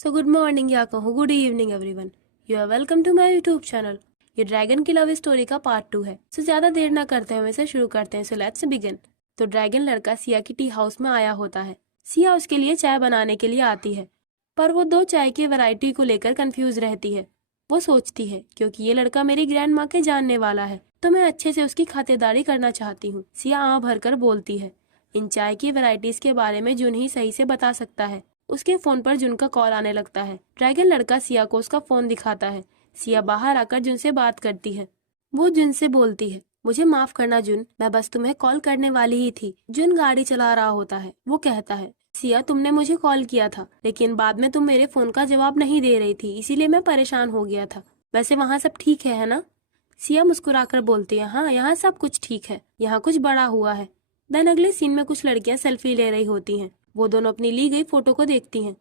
So good morning या कहूँ good evening everyone. You are welcome to my YouTube channel. ये dragon की love story का part 2 है। सो ज्यादा देर ना करते हैं, वैसे शुरू करते हैं। So let's begin. तो ड्रैगन लड़का सिया की टी हाउस में आया होता है। सिया उसके लिए चाय बनाने के लिए आती है, पर वो दो चाय की वैरायटी को लेकर कंफ्यूज रहती है। वो सोचती है क्योंकि ये लड़का मेरी ग्रैंड माँ के जानने वाला है तो मैं अच्छे से उसकी खातिरदारी करना चाहती हूँ। सिया आँख भरकर बोलती है, इन चाय की वैरायटीज के बारे में जुन ही सही से बता सकता है। उसके फोन पर जुन का कॉल आने लगता है। ड्रैगन लड़का सिया को उसका फोन दिखाता है। सिया बाहर आकर जुन से बात करती है। वो जुन से बोलती है, मुझे माफ करना जुन, मैं बस तुम्हें कॉल करने वाली ही थी। जुन गाड़ी चला रहा होता है। वो कहता है, सिया तुमने मुझे कॉल किया था, लेकिन बाद में तुम मेरे फोन का जवाब नहीं दे रही थी, इसीलिए मैं परेशान हो गया था। वैसे वहाँ सब ठीक है ना? सिया मुस्कुराकर बोलती है, हाँ यहाँ सब कुछ ठीक है, यहाँ कुछ बड़ा हुआ है। देन अगले सीन में कुछ लड़कियां सेल्फी ले रही होती हैं। वो दोनों अपनी ली गई फोटो को देखती हैं।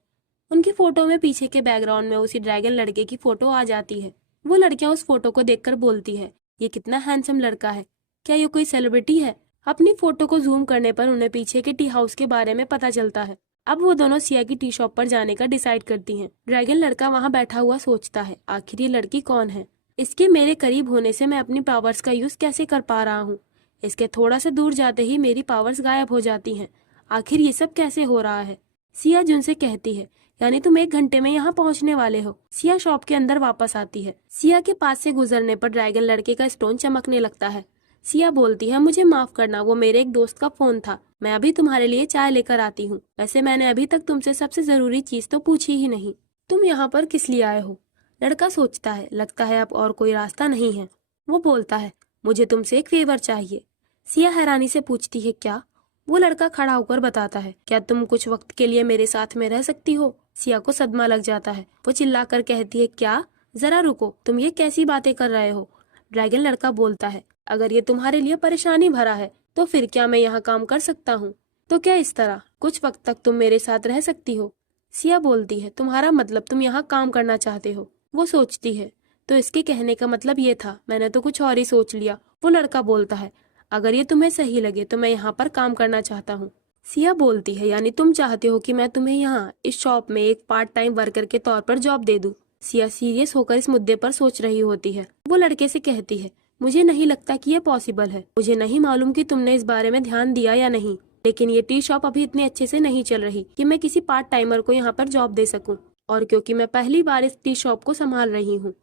उनकी फोटो में पीछे के बैकग्राउंड में उसी ड्रैगन लड़के की फोटो आ जाती है। वो लड़कियां उस फोटो को देखकर बोलती है, ये कितना हैंडसम लड़का है, क्या ये कोई सेलिब्रिटी है? अपनी फोटो को जूम करने पर उन्हें पीछे के टी हाउस के बारे में पता चलता है। अब वो दोनों सिया की टी शॉप पर जाने का डिसाइड करती हैं। ड्रैगन लड़का वहाँ बैठा हुआ सोचता है, आखिर ये लड़की कौन है? इसके मेरे करीब होने से मैं अपनी पावर्स का यूज कैसे कर पा रहा हूँ? इसके थोड़ा सा दूर जाते ही मेरी पावर्स गायब हो जाती हैं। आखिर ये सब कैसे हो रहा है? सिया जुन से कहती है, यानी तुम 1 घंटे में यहाँ पहुँचने वाले हो। सिया शॉप के अंदर वापस आती है। सिया के पास से गुजरने पर ड्रैगन लड़के का स्टोन चमकने लगता है। सिया बोलती है, मुझे माफ करना, वो मेरे एक दोस्त का फोन था। मैं अभी तुम्हारे लिए चाय लेकर आती हूँ। वैसे मैंने अभी तक तुमसे सबसे जरूरी चीज तो पूछी ही नहीं, तुम यहाँ पर किस लिए आए हो? लड़का सोचता है, लगता है अब और कोई रास्ता नहीं है। वो बोलता है, मुझे तुमसे एक फेवर चाहिए। सिया हैरानी से पूछती है, क्या? वो लड़का खड़ा होकर बताता है, क्या तुम कुछ वक्त के लिए मेरे साथ में रह सकती हो? सिया को सदमा लग जाता है। वो चिल्लाकर कहती है, क्या? जरा रुको, तुम ये कैसी बातें कर रहे हो? ड्रैगन लड़का बोलता है, अगर ये तुम्हारे लिए परेशानी भरा है तो फिर क्या मैं यहाँ काम कर सकता हूँ? तो क्या इस तरह कुछ वक्त तक तुम मेरे साथ रह सकती हो? सिया बोलती है, तुम्हारा मतलब तुम यहाँ काम करना चाहते हो? वो सोचती है, तो इसके कहने का मतलब ये था, मैंने तो कुछ और ही सोच लिया। वो लड़का बोलता है, अगर ये तुम्हें सही लगे तो मैं यहाँ पर काम करना चाहता हूँ। सिया बोलती है, यानी तुम चाहते हो कि मैं तुम्हें यहाँ इस शॉप में एक पार्ट टाइम वर्कर के तौर पर जॉब दे दूँ? सिया सीरियस होकर इस मुद्दे पर सोच रही होती है। वो लड़के से कहती है, मुझे नहीं लगता कि ये पॉसिबल है। मुझे नहीं मालूम कि तुमने इस बारे में ध्यान दिया या नहीं, लेकिन ये टी शॉप अभी इतने अच्छे से नहीं चल रही कि मैं किसी पार्ट टाइमर को यहाँ पर जॉब दे सकूँ। और क्योंकि मैं पहली बार इस टी शॉप को संभाल रही हूँ,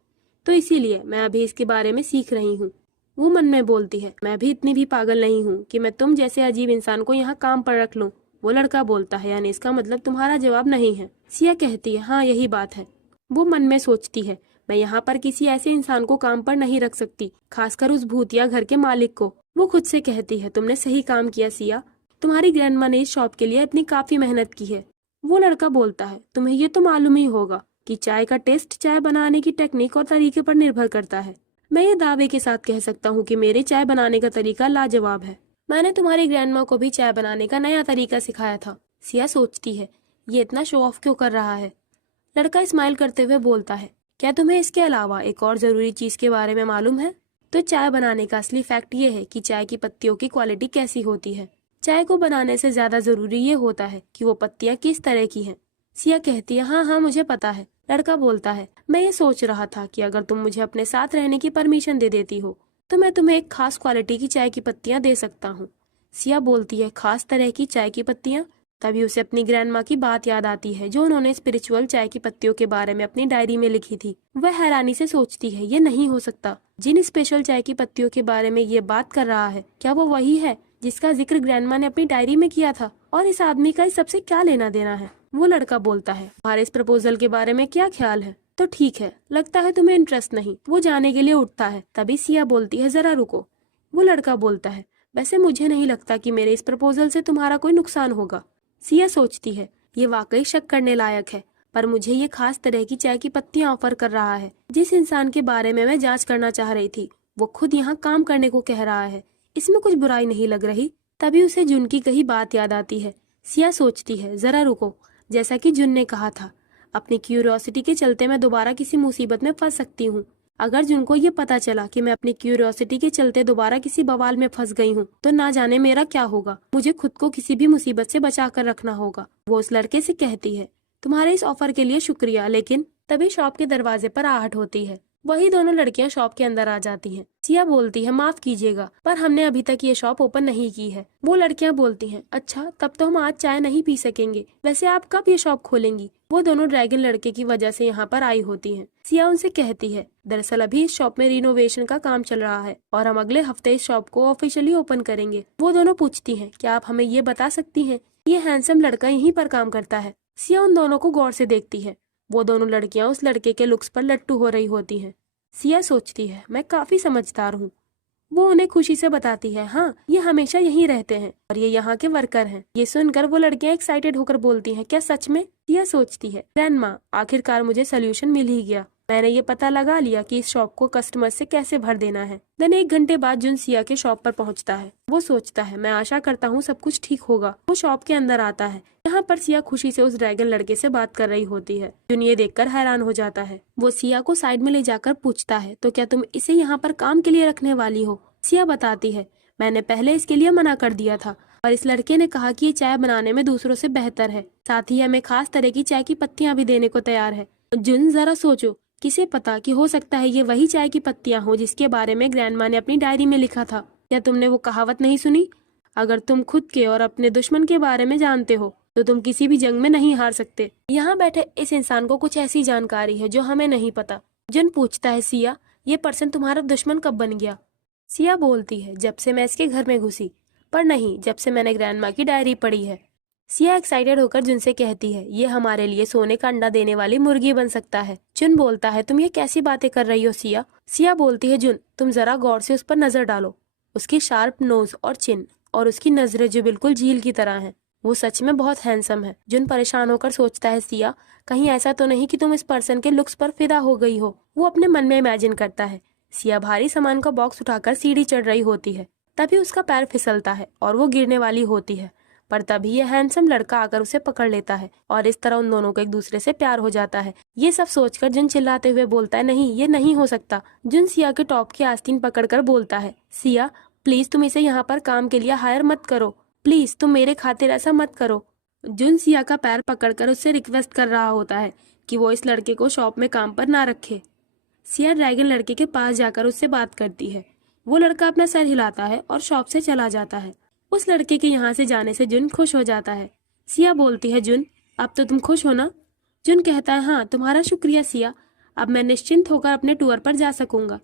तो इसीलिए मैं अभी इसके बारे में सीख रही हूँ। वो मन में बोलती है, मैं भी इतनी भी पागल नहीं हूँ कि मैं तुम जैसे अजीब इंसान को यहाँ काम पर रख लूँ। वो लड़का बोलता है, यानी इसका मतलब तुम्हारा जवाब नहीं है? सिया कहती है, हाँ यही बात है। वो मन में सोचती है, मैं यहाँ पर किसी ऐसे इंसान को काम पर नहीं रख सकती, खासकर उस भूतिया घर के मालिक को। वो खुद से कहती है, तुमने सही काम किया सिया, तुम्हारी ग्रैंडमा ने इस शॉप के लिए इतनी काफी मेहनत की है। वो लड़का बोलता है, तुम्हें ये तो मालूम ही होगा कि चाय का टेस्ट चाय बनाने की टेक्निक और तरीके पर निर्भर करता है। मैं ये दावे के साथ कह सकता हूँ कि मेरे चाय बनाने का तरीका लाजवाब है। मैंने तुम्हारी ग्रैंडमा को भी चाय बनाने का नया तरीका सिखाया था। सिया सोचती है, ये इतना शो ऑफ क्यों कर रहा है? लड़का स्माइल करते हुए बोलता है, क्या तुम्हें इसके अलावा एक और जरूरी चीज के बारे में मालूम है? तो चाय बनाने का असली फैक्ट ये है कि चाय की पत्तियों की क्वालिटी कैसी होती है। चाय को बनाने से ज्यादा जरूरी ये होता है कि वो पत्तियां किस तरह की हैं। सिया कहती है, हाँ हाँ मुझे पता है। लड़का बोलता है, मैं ये सोच रहा था कि अगर तुम मुझे अपने साथ रहने की परमिशन दे देती हो तो मैं तुम्हें एक खास क्वालिटी की चाय की पत्तियां दे सकता हूँ। सिया बोलती है, खास तरह की चाय की पत्तियां? तभी उसे अपनी ग्रैंडमा की बात याद आती है जो उन्होंने स्पिरिचुअल चाय की पत्तियों के बारे में अपनी डायरी में लिखी थी। वह हैरानी से सोचती है, ये नहीं हो सकता। जिन स्पेशल चाय की पत्तियों के बारे में ये बात कर रहा है, क्या वो वही है जिसका जिक्र ग्रैंडमा ने अपनी डायरी में किया था? और इस आदमी का इस सबसे क्या लेना देना है? वो लड़का बोलता है, तुम्हारे इस प्रपोजल के बारे में क्या ख्याल है? तो ठीक है, लगता है तुम्हें इंटरेस्ट नहीं। वो जाने के लिए उठता है। तभी सिया बोलती है, जरा रुको। वो लड़का बोलता है, वैसे मुझे नहीं लगता कि मेरे इस प्रपोजल से तुम्हारा कोई नुकसान होगा। सिया सोचती है, ये वाकई शक करने लायक है, पर मुझे ये खास तरह की चाय की पत्तियां ऑफर कर रहा है। जिस इंसान के बारे में मैं जांच करना चाह रही थी, वो खुद यहाँ काम करने को कह रहा है। इसमें कुछ बुराई नहीं लग रही। तभी उसे जुन की कही बात याद आती है। सिया सोचती है, जरा रुको, जैसा कि जुन ने कहा था, अपनी क्यूरियोसिटी के चलते मैं दोबारा किसी मुसीबत में फंस सकती हूँ। अगर जुन को ये पता चला कि मैं अपनी क्यूरियोसिटी के चलते दोबारा किसी बवाल में फंस गई हूँ तो ना जाने मेरा क्या होगा। मुझे खुद को किसी भी मुसीबत से बचा कर रखना होगा। वो उस लड़के से कहती है, तुम्हारे इस ऑफर के लिए शुक्रिया, लेकिन तभी शॉप के दरवाजे पर आहट होती है। वही दोनों लड़कियां शॉप के अंदर आ जाती हैं। सिया बोलती है, माफ कीजिएगा, पर हमने अभी तक ये शॉप ओपन नहीं की है। वो लड़कियां बोलती हैं, अच्छा, तब तो हम आज चाय नहीं पी सकेंगे। वैसे आप कब ये शॉप खोलेंगी? वो दोनों ड्रैगन लड़के की वजह से यहाँ पर आई होती हैं। सिया उनसे कहती है, दरअसल अभी इस शॉप में रिनोवेशन का काम चल रहा है और हम अगले हफ्ते इस शॉप को ऑफिशियली ओपन करेंगे। वो दोनों पूछती हैं, क्या आप हमें ये बता सकती हैं ये हैंडसम लड़का यहीं पर काम करता है? सिया उन दोनों को गौर से देखती है। वो दोनों लड़कियां उस लड़के के लुक्स पर लट्टू हो रही होती हैं। सिया सोचती है, मैं काफी समझदार हूँ। वो उन्हें खुशी से बताती है, हाँ, ये हमेशा यहीं रहते हैं और ये यहाँ के वर्कर हैं। ये सुनकर वो लड़कियां एक्साइटेड होकर बोलती हैं, क्या सच में? सिया सोचती है, ग्रैंडमा, आखिरकार मुझे सोल्यूशन मिल ही गया। मैंने ये पता लगा लिया कि इस शॉप को कस्टमर से कैसे भर देना है। देन 1 घंटे बाद जुन सिया के शॉप पर पहुंचता है। वो सोचता है, मैं आशा करता हूँ सब कुछ ठीक होगा। वो शॉप के अंदर आता है। यहाँ पर सिया खुशी से उस ड्रैगन लड़के से बात कर रही होती है। जुन ये देखकर हैरान हो जाता है। वो सिया को साइड में ले जाकर पूछता है, तो क्या तुम इसे यहाँ पर काम के लिए रखने वाली हो? सिया बताती है, मैंने पहले इसके लिए मना कर दिया था और इस लड़के ने कहा कि ये चाय बनाने में दूसरों से बेहतर है, साथ ही हमें खास तरह की चाय की पत्तियां भी देने को तैयार है। जुन, जरा सोचो, किसे पता कि हो सकता है ये वही चाय की पत्तियां हो जिसके बारे में ग्रैंडमा ने अपनी डायरी में लिखा था। क्या तुमने वो कहावत नहीं सुनी, अगर तुम खुद के और अपने दुश्मन के बारे में जानते हो तो तुम किसी भी जंग में नहीं हार सकते। यहाँ बैठे इस इंसान को कुछ ऐसी जानकारी है जो हमें नहीं पता। जुन पूछता है, सिया, ये पर्सन तुम्हारा दुश्मन कब बन गया? सिया बोलती है, जब से मैं इसके घर में घुसी, पर नहीं, जब से मैंने ग्रैंडमा की डायरी पढ़ी है। सिया एक्साइटेड होकर जुन से कहती है, ये हमारे लिए सोने का अंडा देने वाली मुर्गी बन सकता है। जुन बोलता है, तुम ये कैसी बातें कर रही हो सिया? सिया बोलती है, जुन, तुम जरा गौर से उस पर नजर डालो, उसकी शार्प नोज और चिन और उसकी नजरें जो बिल्कुल झील की तरह हैं। वो सच में बहुत हैंडसम है। जुन परेशान होकर सोचता है, सिया, कहीं ऐसा तो नहीं कि तुम इस पर्सन के लुक्स पर फिदा हो गई हो? वो अपने मन में इमेजिन करता है। सिया भारी सामान का बॉक्स उठाकर सीढ़ी चढ़ रही होती है। तभी उसका पैर फिसलता है और वो गिरने वाली होती है, पर तभी यह हैंडसम लड़का आकर उसे पकड़ लेता है और इस तरह उन दोनों को एक दूसरे से प्यार हो जाता है। ये सब सोचकर जुन चिल्लाते हुए बोलता है, नहीं, ये नहीं हो सकता। जुन सिया के टॉप की आस्तीन पकड़कर बोलता है, सिया, प्लीज तुम इसे यहाँ पर काम के लिए हायर मत करो, प्लीज तुम मेरे खातिर ऐसा मत करो। जुन सिया का पैर पकड़कर उससे रिक्वेस्ट कर रहा होता है कि वो इस लड़के को शॉप में काम पर ना रखे। सिया ड्रैगन लड़के के पास जाकर उससे बात करती है। वो लड़का अपना सर हिलाता है और शॉप से चला जाता है। उस लड़के के यहाँ से जाने से जुन खुश हो जाता है। सिया बोलती है, जुन, अब तो तुम खुश हो ना? जुन कहता है, हाँ, तुम्हारा शुक्रिया सिया, अब मैं निश्चिंत होकर अपने टूर पर जा सकूंगा।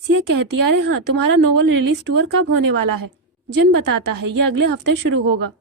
सिया कहती है, अरे हाँ, तुम्हारा नोवेल रिलीज टूर कब होने वाला है? जुन बताता है, ये अगले हफ्ते शुरू होगा।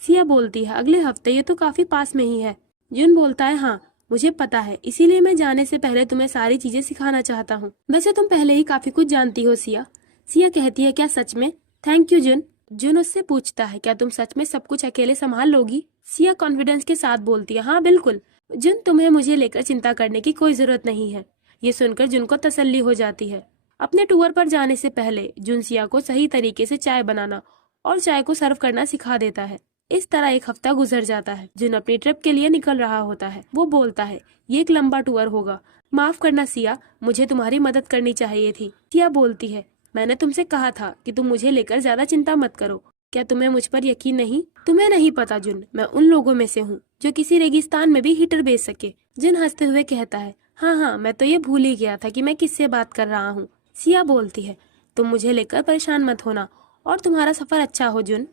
सिया बोलती है, अगले हफ्ते? ये तो काफी पास में ही है। जुन बोलता है, हाँ, मुझे पता है, इसीलिए मैं जाने से पहले तुम्हें सारी चीजें सिखाना चाहता हूँ। वैसे तुम पहले ही काफी कुछ जानती हो सिया। सिया कहती है, क्या सच में? थैंक यू जुन। जुन उससे पूछता है, क्या तुम सच में सब कुछ अकेले संभाल लोगी? सिया कॉन्फिडेंस के साथ बोलती है, हाँ बिल्कुल जुन, तुम्हें मुझे लेकर चिंता करने की कोई जरूरत नहीं है। ये सुनकर जुन को तसल्ली हो जाती है। अपने टूर पर जाने से पहले जुन सिया को सही तरीके से चाय बनाना और चाय को सर्व करना सिखा देता है। इस तरह 1 हफ्ता गुजर जाता है। जुन अपनी ट्रिप के लिए निकल रहा होता है। वो बोलता है, ये एक लंबा टूर होगा, माफ करना सिया, मुझे तुम्हारी मदद करनी चाहिए थी। सिया बोलती है, मैंने तुमसे कहा था कि तुम मुझे लेकर ज्यादा चिंता मत करो। क्या तुम्हें मुझ पर यकीन नहीं? तुम्हें नहीं पता जुन, मैं उन लोगों में से हूँ जो किसी रेगिस्तान में भी हीटर बेच सके। जुन हंसते हुए कहता है, हाँ हाँ, मैं तो ये भूल ही गया था कि मैं किससे बात कर रहा हूँ। सिया बोलती है, तुम मुझे लेकर परेशान मत होना और तुम्हारा सफर अच्छा हो जुन।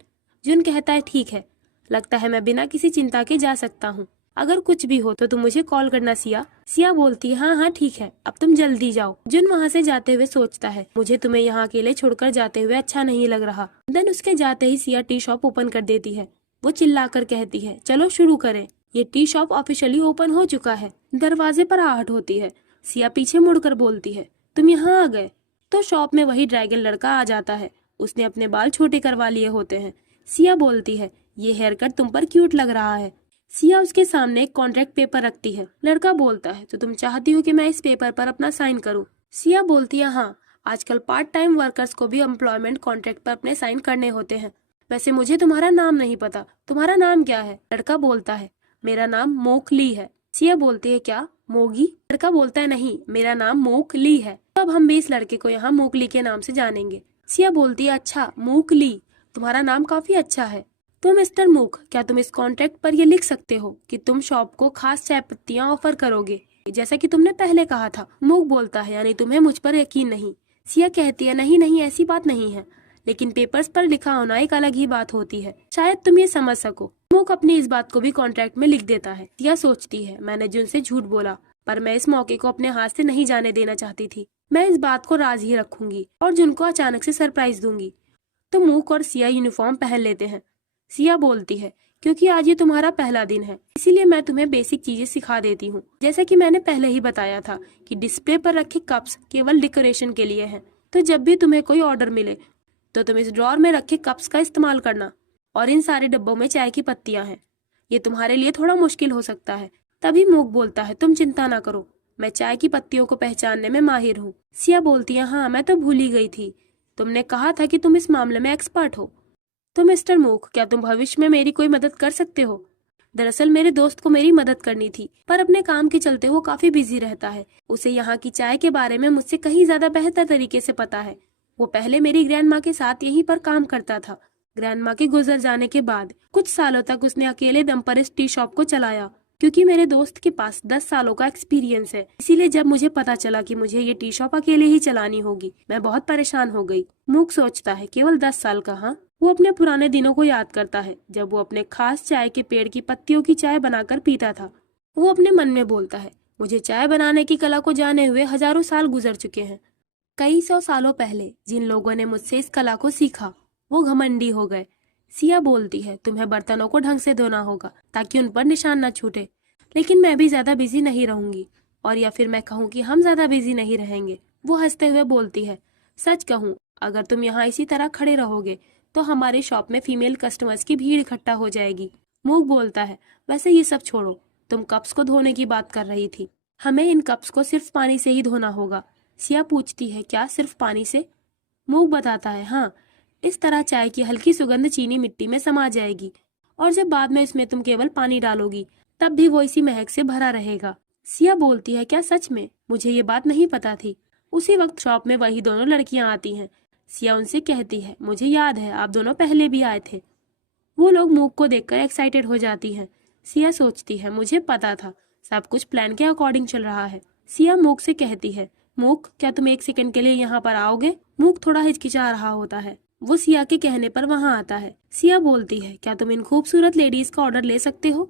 जुन कहता है, ठीक है, लगता है मैं बिना किसी चिंता के जा सकता हूँ। अगर कुछ भी हो तो तुम मुझे कॉल करना सिया। सिया बोलती है, हाँ हाँ ठीक है, अब तुम जल्दी जाओ। जुन वहाँ से जाते हुए सोचता है, मुझे तुम्हें यहाँ अकेले छोड़कर जाते हुए अच्छा नहीं लग रहा। देन उसके जाते ही सिया टी शॉप ओपन कर देती है। वो चिल्लाकर कहती है, चलो शुरू करें। ये टी शॉप ऑफिशियली ओपन हो चुका है। दरवाजे पर आहट होती है। सिया पीछे मुड़कर बोलती है, तुम यहाँ आ गए? तो शॉप में वही ड्रैगन लड़का आ जाता है। उसने अपने बाल छोटे करवा लिए होते हैं। सिया बोलती है, ये हेयर कट तुम पर क्यूट लग रहा है। सिया उसके सामने एक कॉन्ट्रैक्ट पेपर रखती है। लड़का बोलता है, तो तुम चाहती हो कि मैं इस पेपर पर अपना साइन करूं? सिया बोलती है, हाँ, आजकल पार्ट टाइम वर्कर्स को भी एम्प्लॉयमेंट कॉन्ट्रैक्ट पर अपने साइन करने होते हैं। वैसे मुझे तुम्हारा नाम नहीं पता, तुम्हारा नाम क्या है? लड़का बोलता है, मेरा नाम मोकली है। सिया बोलती है, क्या मोगी? लड़का बोलता है, नहीं, मेरा नाम मोकली है। तो अब हम भी इस लड़के को यहाँ मोकली के नाम से जानेंगे। सिया बोलती है, अच्छा मोकली, तुम्हारा नाम काफी अच्छा है। तो मिस्टर मूक, क्या तुम इस कॉन्ट्रैक्ट पर ये लिख सकते हो कि तुम शॉप को खास चाय पत्तियां ऑफर करोगे, जैसा कि तुमने पहले कहा था? मूक बोलता है, यानी तुम्हें मुझ पर यकीन नहीं? सिया कहती है, नहीं नहीं, ऐसी बात नहीं है, लेकिन पेपर्स पर लिखा होना एक अलग ही बात होती है, शायद तुम ये समझ सको। मूक अपनी इस बात को भी कॉन्ट्रैक्ट में लिख देता है। सिया सोचती है, मैंने जिनसे झूठ बोला, पर मैं इस मौके को अपने हाथ से नहीं जाने देना चाहती थी। मैं इस बात को राज ही रखूंगी और जुन को अचानक से सरप्राइज दूंगी। तो मूक और सिया यूनिफॉर्म पहन लेते हैं। सिया बोलती है, क्योंकि आज ये तुम्हारा पहला दिन है, इसीलिए मैं तुम्हें बेसिक चीजें सिखा देती हूँ। जैसा कि मैंने पहले ही बताया था कि डिस्प्ले पर रखे कप्स केवल डेकोरेशन के लिए हैं। तो जब भी तुम्हें कोई ऑर्डर मिले तो तुम इस ड्रॉर में रखे कप्स का इस्तेमाल करना, और इन सारे डब्बों में चाय की पत्तियां हैं। ये तुम्हारे लिए थोड़ा मुश्किल हो सकता है। तभी मूक बोलता है, तुम चिंता ना करो, मैं चाय की पत्तियों को पहचानने में माहिर हूँ। सिया बोलती है, हाँ मैं तो भूल ही गई थी, तुमने कहा था कि तुम इस मामले में एक्सपर्ट हो। तो मिस्टर मूक, क्या तुम भविष्य में मेरी कोई मदद कर सकते हो? दरअसल मेरे दोस्त को मेरी मदद करनी थी, पर अपने काम के चलते वो काफी बिजी रहता है। उसे यहाँ की चाय के बारे में मुझसे कहीं ज्यादा बेहतर तरीके से पता है। वो पहले मेरी ग्रैंड माँ के साथ यहीं पर काम करता था। ग्रैंड माँ के गुजर जाने के बाद कुछ सालों तक उसने अकेले दम पर इस टी शॉप को चलाया। क्योंकि मेरे दोस्त के पास 10 सालों का एक्सपीरियंस है, इसीलिए जब मुझे पता चला कि मुझे ये टी शॉप अकेले ही चलानी होगी, मैं बहुत परेशान हो गई। मूक सोचता है, केवल 10 साल का? हाँ। वो अपने पुराने दिनों को याद करता है, जब वो अपने खास चाय के पेड़ की पत्तियों की चाय बनाकर पीता था। वो अपने मन में बोलता है, मुझे चाय बनाने की कला को जाने हुए हजारों साल गुजर चुके हैं। कई 100 सालों पहले जिन लोगों ने मुझसे इस कला को सीखा, वो घमंडी हो गए। सिया बोलती है, तुम्हें बर्तनों को ढंग से धोना होगा ताकि उन पर निशान न छूटे। लेकिन मैं भी ज्यादा बिजी नहीं रहूंगी, और या फिर मैं कहूँ कि हम ज्यादा बिजी नहीं रहेंगे। वो हंसते हुए बोलती है, सच कहूँ, अगर तुम यहाँ इसी तरह खड़े रहोगे तो हमारी शॉप में फीमेल कस्टमर्स की भीड़ इकट्ठा हो जाएगी। मूक बोलता है, वैसे ये सब छोड़ो, तुम कप्स को धोने की बात कर रही थी। हमें इन कप्स को सिर्फ पानी से ही धोना होगा। सिया पूछती है, क्या सिर्फ पानी से? मूक बताता है, हाँ, इस तरह चाय की हल्की सुगंध चीनी मिट्टी में समा जाएगी, और जब बाद में इसमें तुम केवल पानी डालोगी तब भी वो इसी महक से भरा रहेगा। सिया बोलती है, क्या सच में? मुझे ये बात नहीं पता थी। उसी वक्त शॉप में वही दोनों लड़कियां आती हैं। सिया उनसे कहती है, मुझे याद है, आप दोनों पहले भी आए थे। वो लोग मूक को देखकर एक्साइटेड हो जाती हैं। सिया सोचती है, मुझे पता था, सब कुछ प्लान के अकॉर्डिंग चल रहा है। सिया मूक से कहती है, मूक, क्या तुम 1 सेकंड के लिए यहाँ पर आओगे? मूक थोड़ा हिचकिचा रहा होता है। वो सिया के कहने पर वहाँ आता है। सिया बोलती है, क्या तुम इन खूबसूरत लेडीज का ऑर्डर ले सकते हो?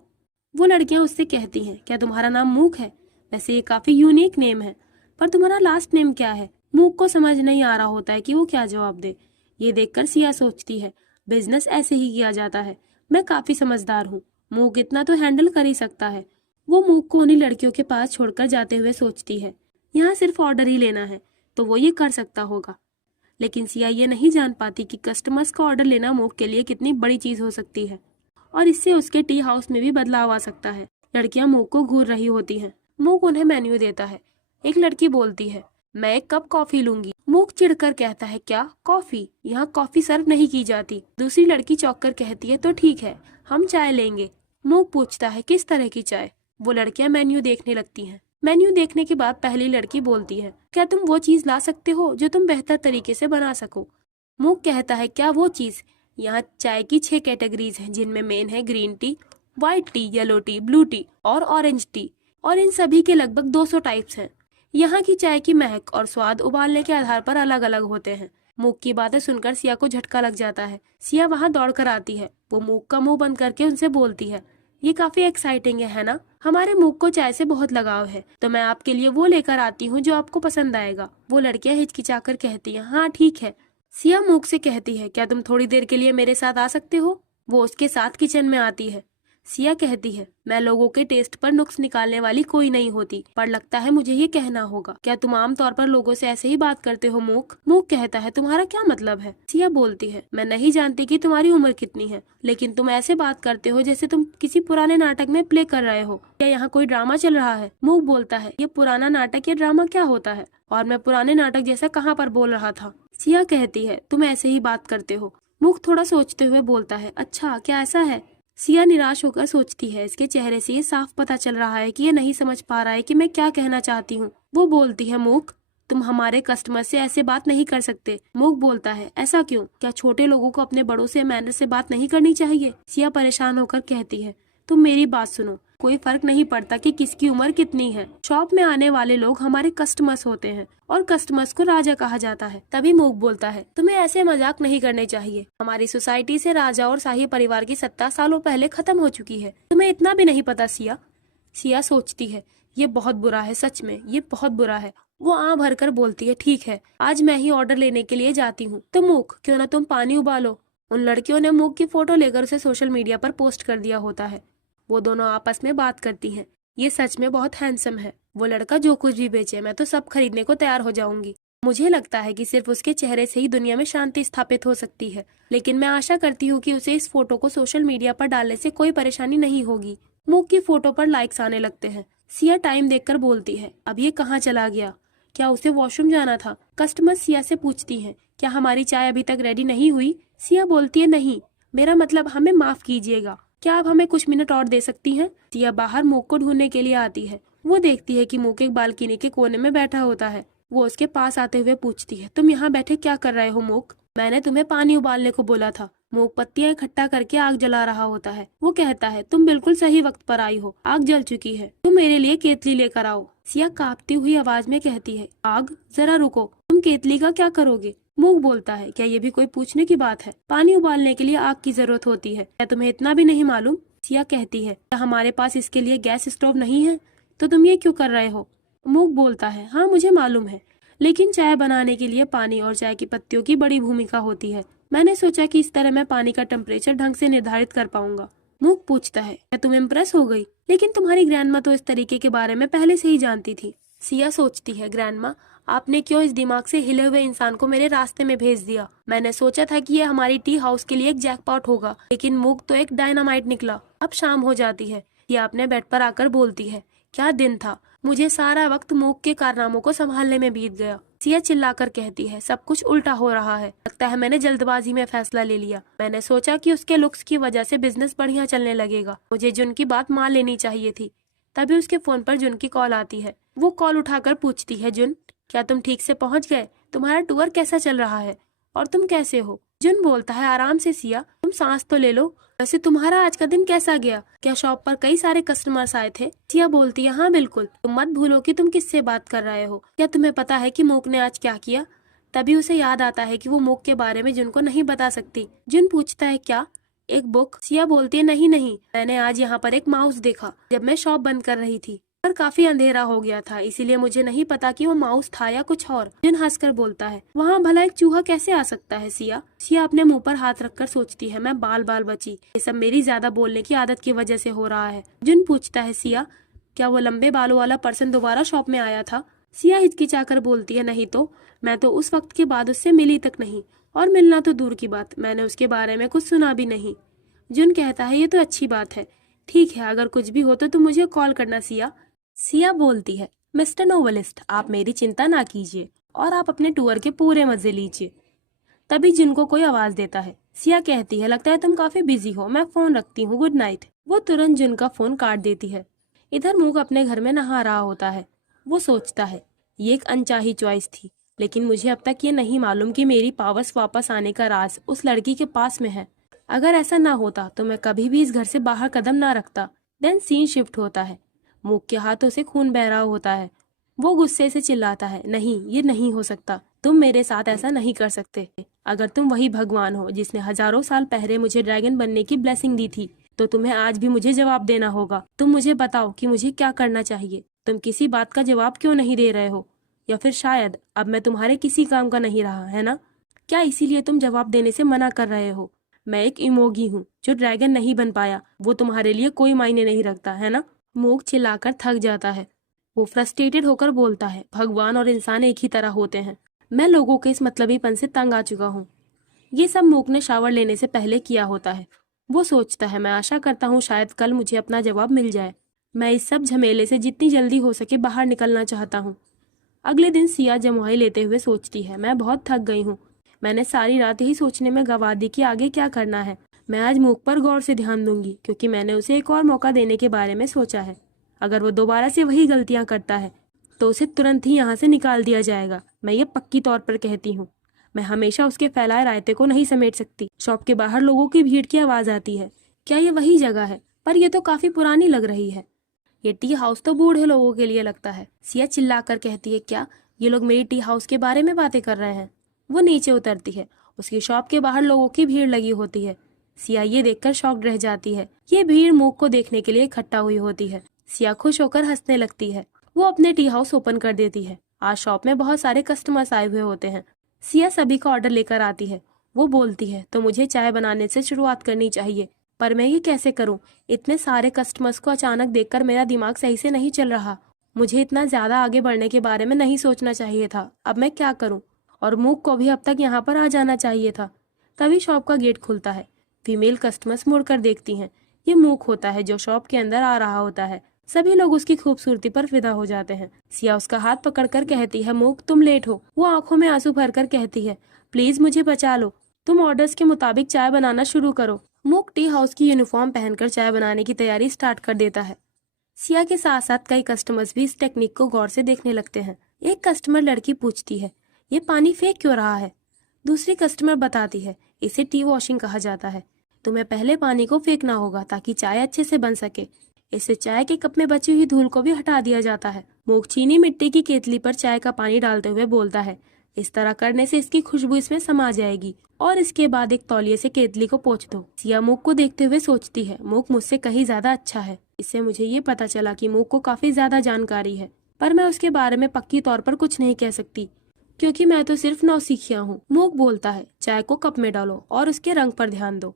वो लड़कियां उससे कहती हैं, क्या तुम्हारा नाम मूक है? वैसे ये काफी यूनिक नेम है, पर तुम्हारा लास्ट नेम क्या है? मूक को समझ नहीं आ रहा होता है कि वो क्या जवाब दे। ये देखकर सिया सोचती है, बिजनेस ऐसे ही किया जाता है, मैं काफी समझदार हूँ, मूक इतना तो हैंडल कर ही सकता है। वो मूक को उन्हीं लड़कियों के पास छोड़कर जाते हुए सोचती है, यहाँ सिर्फ ऑर्डर ही लेना है तो वो ये कर सकता होगा। लेकिन सिया ये नहीं जान पाती कि कस्टमर्स का ऑर्डर लेना मूक के लिए कितनी बड़ी चीज हो सकती है, और इससे उसके टी हाउस में भी बदलाव आ सकता है। लड़कियां मूक को घूर रही होती हैं। मूक उन्हें मेन्यू देता है। एक लड़की बोलती है, मैं 1 कप कॉफी लूंगी। मूक चिढ़कर कहता है, क्या कॉफी? यहाँ कॉफी सर्व नहीं की जाती। दूसरी लड़की चौंक कर कहती है, तो ठीक है, हम चाय लेंगे। मूक पूछता है, किस तरह की चाय? वो लड़कियां मेन्यू देखने लगती हैं। मेन्यू देखने के बाद पहली लड़की बोलती है, क्या तुम वो चीज ला सकते हो जो तुम बेहतर तरीके से बना सको? मूक कहता है, क्या वो चीज? यहाँ चाय की 6 कैटेगरीज हैं, जिनमें मेन है green tea, white T, yellow T, blue T और ऑरेंज टी, और इन सभी के लगभग 200 टाइप्स हैं। यहाँ की चाय की महक और स्वाद उबालने के आधार पर अलग अलग होते हैं। मूक की बातें सुनकर सिया को झटका लग जाता है। सिया वहाँ दौड़कर आती है। वो मूक का मुंह बंद करके उनसे बोलती है, ये काफी एक्साइटिंग है ना? हमारे मूक को चाय से बहुत लगाव है, तो मैं आपके लिए वो लेकर आती हूँ जो आपको पसंद आएगा। वो लड़कियां हिचकिचाकर कहती हैं, हाँ ठीक है। सिया मूक से कहती है, क्या तुम थोड़ी देर के लिए मेरे साथ आ सकते हो? वो उसके साथ किचन में आती है। सिया कहती है, मैं लोगों के टेस्ट पर नुक्स निकालने वाली कोई नहीं होती, पर लगता है मुझे ये कहना होगा, क्या तुम आमतौर पर लोगों से ऐसे ही बात करते हो मूक? मूक कहता है, तुम्हारा क्या मतलब है? सिया बोलती है, मैं नहीं जानती कि तुम्हारी उम्र कितनी है, लेकिन तुम ऐसे बात करते हो जैसे तुम किसी पुराने नाटक में प्ले कर रहे हो। क्या यहाँ कोई ड्रामा चल रहा है? मूक बोलता है, ये पुराना नाटक या ड्रामा क्या होता है, और मैं पुराने नाटक जैसा कहाँ पर बोल रहा था? सिया कहती है, तुम ऐसे ही बात करते हो। मूक थोड़ा सोचते हुए बोलता है, अच्छा क्या ऐसा है? सिया निराश होकर सोचती है, इसके चेहरे से ये साफ पता चल रहा है कि ये नहीं समझ पा रहा है कि मैं क्या कहना चाहती हूँ। वो बोलती है, मूक तुम हमारे कस्टमर से ऐसे बात नहीं कर सकते। मूक बोलता है, ऐसा क्यों? क्या छोटे लोगों को अपने बड़ों से मैनर से बात नहीं करनी चाहिए? सिया परेशान होकर कहती है, तुम मेरी बात सुनो, कोई फर्क नहीं पड़ता कि किसकी उम्र कितनी है। शॉप में आने वाले लोग हमारे कस्टमर्स होते हैं और कस्टमर्स को राजा कहा जाता है। तभी मूक बोलता है, तुम्हें ऐसे मजाक नहीं करने चाहिए। हमारी सोसाइटी से राजा और शाही परिवार की सत्ता सालों पहले खत्म हो चुकी है। तुम्हें इतना भी नहीं पता सिया? सिया सोचती है, ये बहुत बुरा है, सच में ये बहुत बुरा है। वो आं भर कर बोलती है, ठीक है, आज मैं ही ऑर्डर लेने के लिए जाती हूँ। तो मूक, क्यों ना तुम पानी उबालो। उन लड़कियों ने मूक की फोटो लेकर उसे सोशल मीडिया पर पोस्ट कर दिया होता है। वो दोनों आपस में बात करती हैं। ये सच में बहुत हैंडसम है। वो लड़का जो कुछ भी बेचे मैं तो सब खरीदने को तैयार हो जाऊंगी। मुझे लगता है कि सिर्फ उसके चेहरे से ही दुनिया में शांति स्थापित हो सकती है, लेकिन मैं आशा करती हूँ कि उसे इस फोटो को सोशल मीडिया पर डालने से कोई परेशानी नहीं होगी। मूक की फोटो पर लाइक्स आने लगते हैं। सिया टाइम देखकर बोलती है, अब ये कहाँ चला गया? क्या उसे वॉशरूम जाना था? कस्टमर सिया से पूछती हैं, क्या हमारी चाय अभी तक रेडी नहीं हुई? सिया बोलती है, नहीं, मेरा मतलब हमें माफ कीजिएगा, क्या आप हमें कुछ मिनट और दे सकती हैं? सिया बाहर मूक को ढूंढने के लिए आती है। वो देखती है कि मूक एक बालकनी के कोने में बैठा होता है। वो उसके पास आते हुए पूछती है, तुम यहाँ बैठे क्या कर रहे हो मूक? मैंने तुम्हें पानी उबालने को बोला था। मूक पत्तियां इकट्ठा करके आग जला रहा होता है। वो कहता है, तुम बिल्कुल सही वक्त पर आई हो, आग जल चुकी है, तुम मेरे लिए केतली लेकर आओ। सिया कांपती हुई आवाज में कहती है, आग? जरा रुको, तुम केतली का क्या करोगे? मूक बोलता है, क्या ये भी कोई पूछने की बात है? पानी उबालने के लिए आग की जरूरत होती है, क्या तुम्हें इतना भी नहीं मालूम? सिया कहती है, क्या हमारे पास इसके लिए गैस स्टोव नहीं है? तो तुम ये क्यों कर रहे हो? मूक बोलता है, हाँ मुझे मालूम है, लेकिन चाय बनाने के लिए पानी और चाय की पत्तियों की बड़ी भूमिका होती है। मैंने सोचा कि इस तरह मैं पानी का टेम्परेचर ढंग से निर्धारित कर पाऊंगा। मूक पूछता है, क्या तुम इम्प्रेस हो गई? लेकिन तुम्हारी ग्रैंडमा तो इस तरीके के बारे में पहले से ही जानती थी। सिया सोचती है, ग्रैंडमा, आपने क्यों इस दिमाग से हिले हुए इंसान को मेरे रास्ते में भेज दिया? मैंने सोचा था कि ये हमारी टी हाउस के लिए एक जैकपॉट होगा, लेकिन मूक तो एक डायनामाइट निकला। अब शाम हो जाती है। सिया अपने बेड पर आकर बोलती है, क्या दिन था, मुझे सारा वक्त मूक के कारनामों को संभालने में बीत गया। सिया चिल्लाकर कहती है, सब कुछ उल्टा हो रहा है, लगता है मैंने जल्दबाजी में फैसला ले लिया। मैंने सोचा कि उसके लुक्स की वजह से बिजनेस बढ़िया चलने लगेगा, मुझे जुन की बात मान लेनी चाहिए थी। तभी उसके फोन पर जुन की कॉल आती है। वो कॉल उठाकर पूछती है, जुन, क्या तुम ठीक से पहुंच गए? तुम्हारा टूर कैसा चल रहा है और तुम कैसे हो? जुन बोलता है, आराम से सिया, तुम सांस तो ले लो। वैसे तुम्हारा आज का दिन कैसा गया? क्या शॉप पर कई सारे कस्टमर्स आए थे? सिया बोलती है, हाँ बिल्कुल। तुम मत भूलो कि तुम किससे बात कर रहे हो। क्या तुम्हें पता है कि मूक ने आज क्या किया? तभी उसे याद आता है कि वो मूक के बारे में जुन को नहीं बता सकती। जुन पूछता है, क्या? एक बुक? सिया बोलती है, नहीं नहीं, मैंने आज यहाँ पर एक माउस देखा जब मैं शॉप बंद कर रही थी, पर काफी अंधेरा हो गया था, इसीलिए मुझे नहीं पता कि वो माउस था या कुछ और। जुन हंसकर बोलता है, वहाँ भला एक चूहा कैसे आ सकता है? सिया अपने मुंह पर हाथ रखकर सोचती है, मैं बाल बाल बची, ये सब मेरी ज्यादा बोलने की आदत की वजह से हो रहा है। जुन पूछता है, सिया, क्या वो लंबे बालों वाला पर्सन दोबारा शॉप में आया था? सिया हिचकिचाकर बोलती है, नहीं तो, मैं तो उस वक्त के बाद उससे मिली तक नहीं, और मिलना तो दूर की बात, मैंने उसके बारे में कुछ सुना भी नहीं। जुन कहता है, ये तो अच्छी बात है, ठीक है, अगर कुछ भी हो तो तुम मुझे कॉल करना। सिया बोलती है, मिस्टर नोवेलिस्ट, आप मेरी चिंता ना कीजिए और आप अपने टूर के पूरे मजे लीजिए। तभी जुन को कोई आवाज देता है। सिया कहती है, लगता है तुम काफी बिजी हो, मैं फोन रखती हूँ, गुड नाइट। वो तुरंत जुन का फोन काट देती है। इधर मूक अपने घर में नहा रहा होता है। वो सोचता है, ये एक अनचाही चॉइस थी, लेकिन मुझे अब तक ये नहीं मालूम कि मेरी पावर्स वापस आने का राज उस लड़की के पास में है। अगर ऐसा ना होता तो मैं कभी भी इस घर से बाहर कदम ना रखता। देन सीन शिफ्ट होता है। मूक के हाथों से खून बह रहा होता है। वो गुस्से से चिल्लाता है, नहीं, ये नहीं हो सकता, तुम मेरे साथ ऐसा नहीं कर सकते। अगर तुम वही भगवान हो जिसने हजारों साल पहले मुझे ड्रैगन बनने की ब्लेसिंग दी थी, तो तुम्हें आज भी मुझे जवाब देना होगा। तुम मुझे बताओ कि मुझे क्या करना चाहिए। तुम किसी बात का जवाब क्यों नहीं दे रहे हो? या फिर शायद अब मैं तुम्हारे किसी काम का नहीं रहा, है ना? क्या इसीलिए तुम जवाब देने से मना कर रहे हो? मैं एक इमोगी हूँ जो ड्रैगन नहीं बन पाया, वो तुम्हारे लिए कोई मायने नहीं रखता, है ना? मूक चिल्लाकर थक जाता है। वो फ्रस्ट्रेटेड होकर बोलता है, भगवान और इंसान एक ही तरह होते हैं। मैं लोगों के इस मतलबीपन से तंग आ चुका हूँ। ये सब मूक ने शावर लेने से पहले किया होता है। वो सोचता है, मैं आशा करता हूँ शायद कल मुझे अपना जवाब मिल जाए। मैं इस सब झमेले से जितनी जल्दी हो सके बाहर निकलना चाहता हूँ। अगले दिन सिया जमुआई लेते हुए सोचती है, मैं बहुत थक गई हूँ। मैंने सारी रात यही सोचने में गवा दी कि आगे क्या करना है। मैं आज मूक पर गौर से ध्यान दूंगी, क्योंकि मैंने उसे एक और मौका देने के बारे में सोचा है। अगर वो दोबारा से वही गलतियां करता है तो उसे तुरंत ही यहाँ से निकाल दिया जाएगा। मैं ये पक्की तौर पर कहती हूँ। मैं हमेशा उसके फैलाए रायते को नहीं समेट सकती। शॉप के बाहर लोगों की भीड़ की आवाज आती है। क्या ये वही जगह है? पर यह तो काफी पुरानी लग रही है। ये टी हाउस तो बूढ़े लोगों के लिए लगता है। सिया चिल्लाकर कहती है, क्या ये लोग मेरी टी हाउस के बारे में बातें कर रहे हैं? वो नीचे उतरती है। उसकी शॉप के बाहर लोगों की भीड़ लगी होती है। सिया ये देखकर शॉक्ड रह जाती है। ये भीड़ मूक को देखने के लिए इकट्ठा हुई होती है। सिया खुश होकर हंसने लगती है। वो अपने टी हाउस ओपन कर देती है। आज शॉप में बहुत सारे कस्टमर्स आए हुए होते हैं। सिया सभी का ऑर्डर लेकर आती है। वो बोलती है, तो मुझे चाय बनाने से शुरुआत करनी चाहिए, पर मैं ये कैसे करूं? इतने सारे कस्टमर्स को अचानक देखकर मेरा दिमाग सही से नहीं चल रहा। मुझे इतना ज्यादा आगे बढ़ने के बारे में नहीं सोचना चाहिए था। अब मैं क्या करूं? और मूक को भी अब तक यहाँ पर आ जाना चाहिए था। तभी शॉप का गेट खुलता है। फीमेल कस्टमर्स मुड़कर देखती हैं। ये मूक होता है जो शॉप के अंदर आ रहा होता है। सभी लोग उसकी खूबसूरती पर फिदा हो जाते हैं। सिया उसका हाथ पकड़कर कहती है, मूक तुम लेट हो। वो आंखों में आंसू भरकर कहती है, प्लीज मुझे बचा लो। तुम ऑर्डर्स के मुताबिक चाय बनाना शुरू करो। मूक टी हाउस की यूनिफॉर्म पहनकर चाय बनाने की तैयारी स्टार्ट कर देता है। सिया के साथ साथ कई कस्टमर्स भी इस टेक्निक को गौर से देखने लगते हैं। एक कस्टमर लड़की पूछती है, ये पानी फेंक क्यों रहा है? दूसरी कस्टमर बताती है, इसे टी वॉशिंग कहा जाता है। तुम्हें पहले पानी को फेंकना होगा ताकि चाय अच्छे से बन सके। इससे चाय के कप में बची हुई धूल को भी हटा दिया जाता है। मूक चीनी मिट्टी की केतली पर चाय का पानी डालते हुए बोलता है, इस तरह करने से इसकी खुशबू इसमें समा जाएगी और इसके बाद एक तौलिए से केतली को पोंछ दो। सिया मूक को देखते हुए सोचती है, मूक मुझसे कहीं ज्यादा अच्छा है। इससे मुझे ये पता चला कि मूक को काफी ज्यादा जानकारी है, पर मैं उसके बारे में पक्की तौर पर कुछ नहीं कह सकती क्योंकि मैं तो सिर्फ नौसिखिया हूँ। मूक बोलता है, चाय को कप में डालो और उसके रंग पर ध्यान दो।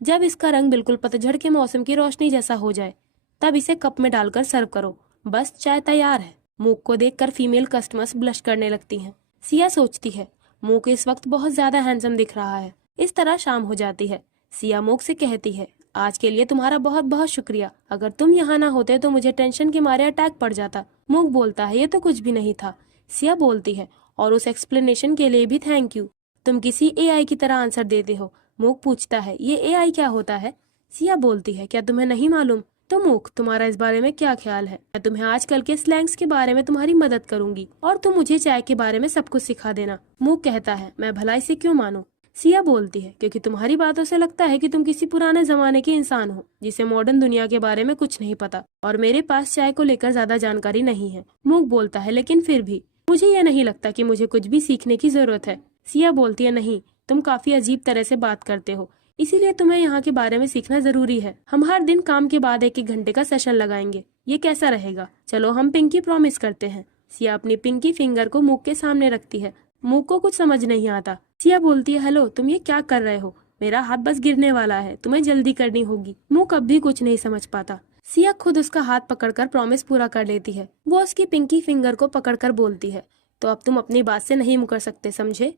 जब इसका रंग बिल्कुल पतझड़ के मौसम की रोशनी जैसा हो जाए तब इसे कप में डालकर सर्व करो। बस चाय तैयार है। मूक को देखकर फीमेल कस्टमर्स ब्लश करने लगती हैं। सिया सोचती है, मूक इस वक्त बहुत ज्यादा हैंडसम दिख रहा है। इस तरह शाम हो जाती है। सिया मूक से कहती है, आज के लिए तुम्हारा बहुत बहुत शुक्रिया। अगर तुम यहाँ ना होते तो मुझे टेंशन के मारे अटैक पड़ जाता। मूक बोलता है, ये तो कुछ भी नहीं था। सिया बोलती है, और उस एक्सप्लेनेशन के लिए भी थैंक यू। तुम किसी एआई की तरह आंसर देते हो। मूक पूछता है, ये एआई क्या होता है? सिया बोलती है, क्या तुम्हें नहीं मालूम? तो मूक, तुम्हारा इस बारे में क्या ख्याल है? मैं तुम्हें आजकल के स्लैंग्स के बारे में तुम्हारी मदद करूंगी और तुम मुझे चाय के बारे में सब कुछ सिखा देना। मूक कहता है, मैं भला इसे क्यों मानूं? सिया बोलती है, क्योंकि तुम्हारी बातों से लगता है कि तुम किसी पुराने जमाने के इंसान हो जिसे मॉडर्न दुनिया के बारे में कुछ नहीं पता, और मेरे पास चाय को लेकर ज्यादा जानकारी नहीं है। मूक बोलता है, लेकिन फिर भी मुझे यह नहीं लगता कि मुझे कुछ भी सीखने की जरूरत है। सिया बोलती है, नहीं, तुम काफी अजीब तरह से बात करते हो, इसीलिए तुम्हें यहाँ के बारे में सीखना जरूरी है। हम हर दिन काम के बाद 1-1 घंटे का सेशन लगाएंगे। ये कैसा रहेगा? चलो हम पिंकी प्रॉमिस करते हैं। सिया अपनी पिंकी फिंगर को मूक के सामने रखती है। मूक को कुछ समझ नहीं आता। सिया बोलती है, हेलो, तुम ये क्या कर रहे हो? मेरा हाथ बस गिरने वाला है, तुम्हें जल्दी करनी होगी। मूक अब भी कुछ नहीं समझ पाता। सिया खुद उसका हाथ पकड़कर प्रॉमिस पूरा कर लेती है। वो उसकी पिंकी फिंगर को पकड़कर बोलती है, तो अब तुम अपनी बात से नहीं मुकर सकते, समझे?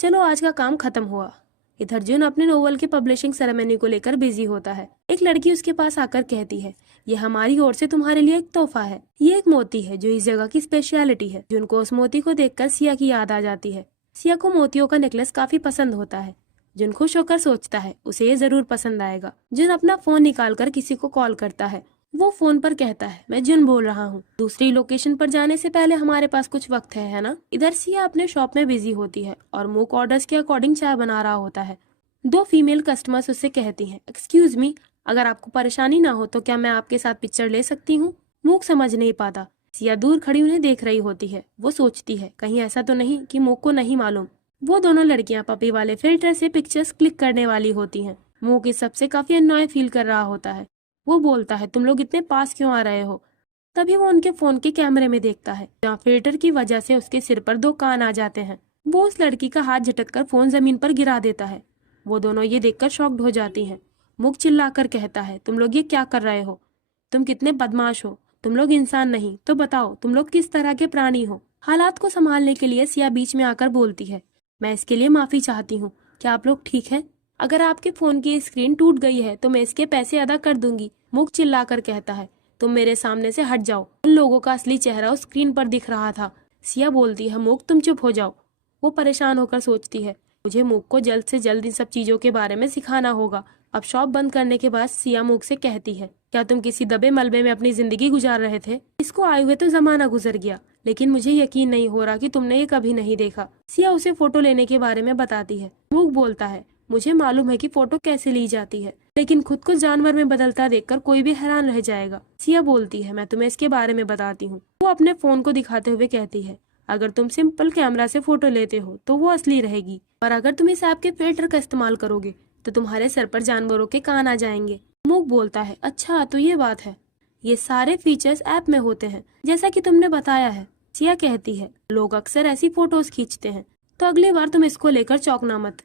चलो आज का काम खत्म हुआ। इधर जुन अपने नोवेल के पब्लिशिंग सेरेमनी को लेकर बिजी होता है। एक लड़की उसके पास आकर कहती है, ये हमारी ओर से तुम्हारे लिए एक तोहफा है। ये एक मोती है जो इस जगह की स्पेशलिटी है। जुन को उस मोती को देखकर सिया की याद आ जाती है। सिया को मोतियों का नेकलेस काफी पसंद होता है। जुन खुश होकर सोचता है उसे ये जरूर पसंद आएगा। जुन अपना फोन निकालकर किसी को कॉल करता है। वो फोन पर कहता है, मैं जुन बोल रहा हूँ। दूसरी लोकेशन पर जाने से पहले हमारे पास कुछ वक्त है ना? इधर सिया अपने शॉप में बिजी होती है और मूक ऑर्डर्स के अकॉर्डिंग चाय बना रहा होता है। 2 फीमेल कस्टमर्स उससे कहती हैं, एक्सक्यूज मी, अगर आपको परेशानी ना हो तो क्या मैं आपके साथ पिक्चर ले सकती हूँ? मूक समझ नहीं पाता। सिया दूर खड़ी उन्हें देख रही होती है। वो सोचती है, कहीं ऐसा तो नहीं कि मूक को नहीं मालूम। वो दोनों लड़कियां पपी वाले फिल्टर से पिक्चर्स क्लिक करने वाली होती हैं। मूक इस सबसे काफी अननॉय फील कर रहा होता है। वो बोलता है, तुम लोग इतने पास क्यों आ रहे हो? तभी वो उनके फोन के कैमरे में देखता है जहाँ फिल्टर की वजह से उसके सिर पर 2 कान आ जाते हैं। वो उस लड़की का हाथ झटककर फोन जमीन पर गिरा देता है। वो दोनों ये देखकर शॉक्ड हो जाती हैं। मूक चिल्लाकर कहता है, तुम लोग ये क्या कर रहे हो? तुम कितने बदमाश हो। तुम लोग इंसान नहीं तो बताओ तुम लोग किस तरह के प्राणी हो? हालात को संभालने के लिए सिया बीच में आकर बोलती है, मैं इसके लिए माफी चाहती हूँ। क्या आप लोग ठीक है? अगर आपके फोन की स्क्रीन टूट गई है तो मैं इसके पैसे अदा कर दूंगी। मूक चिल्लाकर कहता है, तुम मेरे सामने से हट जाओ। उन लोगों का असली चेहरा उस स्क्रीन पर दिख रहा था। सिया बोलती है, मूक तुम चुप हो जाओ। वो परेशान होकर सोचती है, मुझे मूक को जल्द से जल्द इन सब चीजों के बारे में सिखाना होगा अब शॉप बंद करने के बाद सिया मूक से कहती है, क्या तुम किसी दबे मलबे में अपनी जिंदगी गुजार रहे थे? इसको आए हुए तो जमाना गुजर गया, लेकिन मुझे यकीन नहीं हो रहा कि तुमने ये कभी नहीं देखा। सिया उसे फोटो लेने के बारे में बताती है। मूक बोलता है, मुझे मालूम है कि फोटो कैसे ली जाती है, लेकिन खुद को जानवर में बदलता देखकर कोई भी हैरान रह जाएगा। सिया बोलती है, मैं तुम्हें इसके बारे में बताती हूँ। वो अपने फोन को दिखाते हुए कहती है, अगर तुम सिंपल कैमरा से फोटो लेते हो तो वो असली रहेगी, और अगर तुम इस ऐप के फिल्टर का इस्तेमाल करोगे तो तुम्हारे सर पर जानवरों के कान आ जाएंगे। मूक बोलता है, अच्छा तो ये बात है, ये सारे फीचर्स ऐप में होते हैं जैसा कि तुमने बताया है। सिया कहती है, लोग अक्सर ऐसी फोटोज खींचते हैं, तो अगली बार तुम इसको लेकर चौंकना मत।